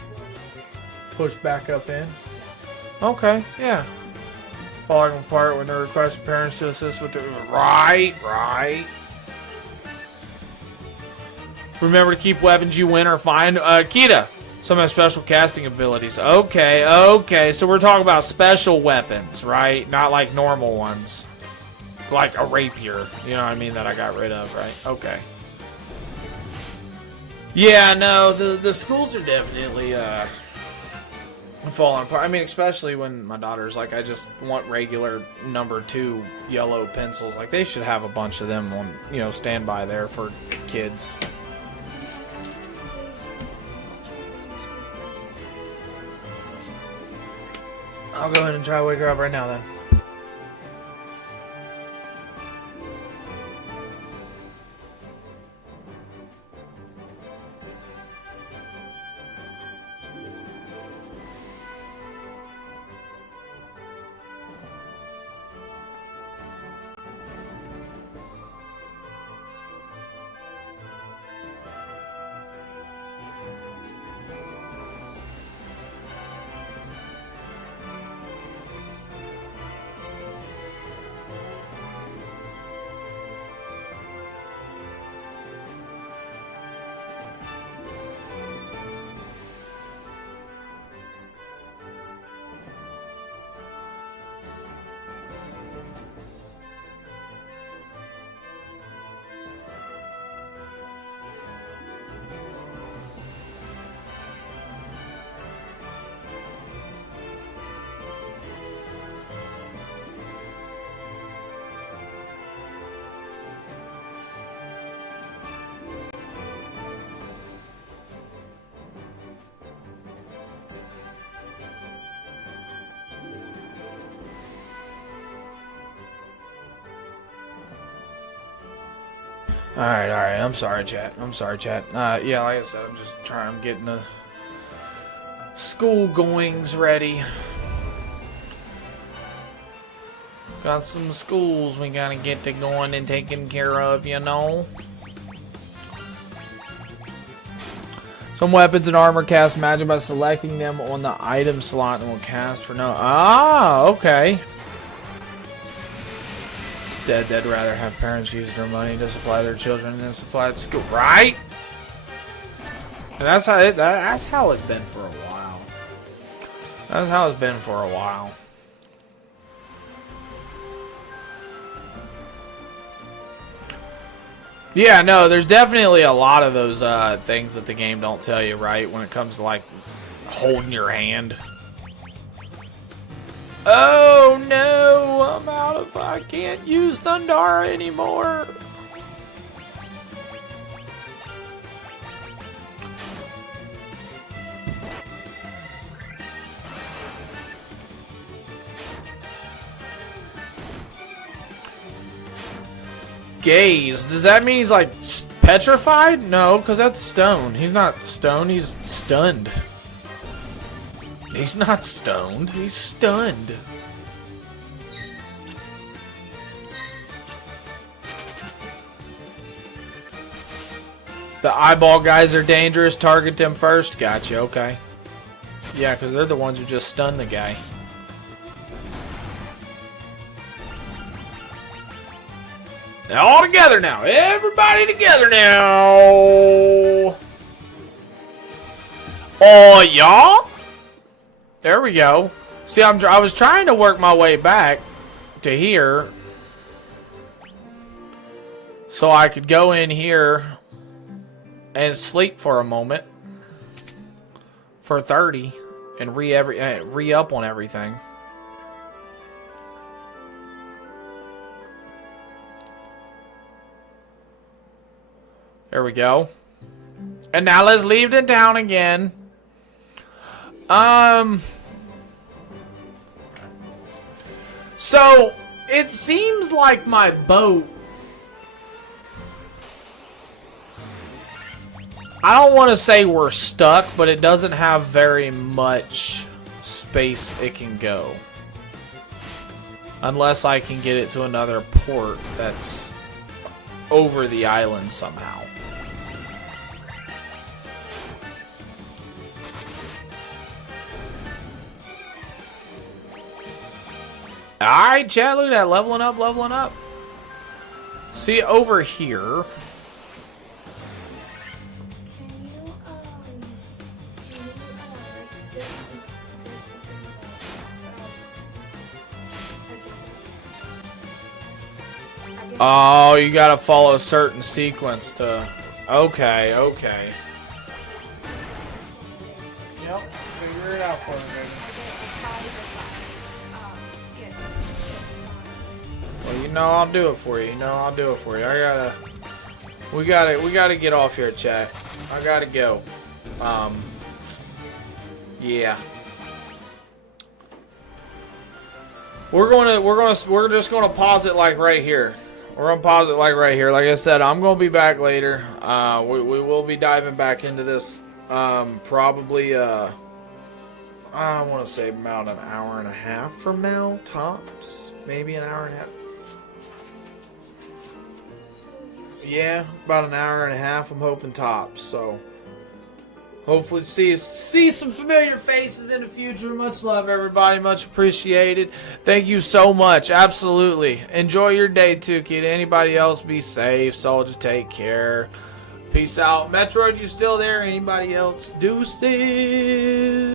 will like. Push back up in. Okay, yeah. Falling apart when they request parents to assist with the right. Remember to keep weapons you win or find. Kita, some have special casting abilities. Okay. So we're talking about special weapons, right? Not like normal ones. Like a rapier, you know what I mean, that I got rid of, right? Okay. Yeah, no, the schools are definitely falling apart. I mean, especially when my daughter's like, I just want regular number 2 yellow pencils. Like, they should have a bunch of them on, you know, standby there for kids. I'll go ahead and try to wake her up right now then. Alright. I'm sorry, chat. Yeah, like I said, I'm getting the school goings ready. Got some schools we gotta get to going and taking care of, you know. Some weapons and armor cast magic by selecting them on the item slot and will cast for no. Ah, okay. Instead, they'd rather have parents use their money to supply their children than supply the school, right? And that's how it's been for a while. That's how it's been for a while. Yeah, no, there's definitely a lot of those things that the game don't tell you, right? When it comes to, like, holding your hand. Oh, no, I'm out of... I can't use Thundara anymore. Gaze. Does that mean he's like petrified? No, because that's stone. He's not stoned. He's stunned. He's not stoned. He's stunned. The eyeball guys are dangerous. Target them first. Gotcha. Okay. Yeah, because they're the ones who just stunned the guy. Now all together now. Everybody together now. Oh, y'all. There we go. See, I was trying to work my way back to here so I could go in here and sleep for a moment for 30 and re-up on everything. There we go. And now let's leave the town again. So it seems like my boat, I don't want to say we're stuck, but it doesn't have very much space it can go. Unless I can get it to another port that's over the island somehow. Alright, chat, look at that. Leveling up, leveling up. See, over here. Oh, you gotta follow a certain sequence to... Okay, okay. Yep, figure it out for me, baby. Well, you know I'll do it for you. You know I'll do it for you. We gotta get off here, chat. I gotta go. Yeah. We're just gonna pause it like right here. We're gonna pause it like right here. Like I said, I'm gonna be back later. We will be diving back into this. Probably I want to say about an hour and a half from now, tops. Maybe an hour and a half. Yeah, about an hour and a half. I'm hoping tops. So hopefully see some familiar faces in the future. Much love, everybody. Much appreciated. Thank you so much. Absolutely. Enjoy your day, too, kid. Anybody else, be safe. Soldier, take care. Peace out. Metroid, you still there? Anybody else? Deuces.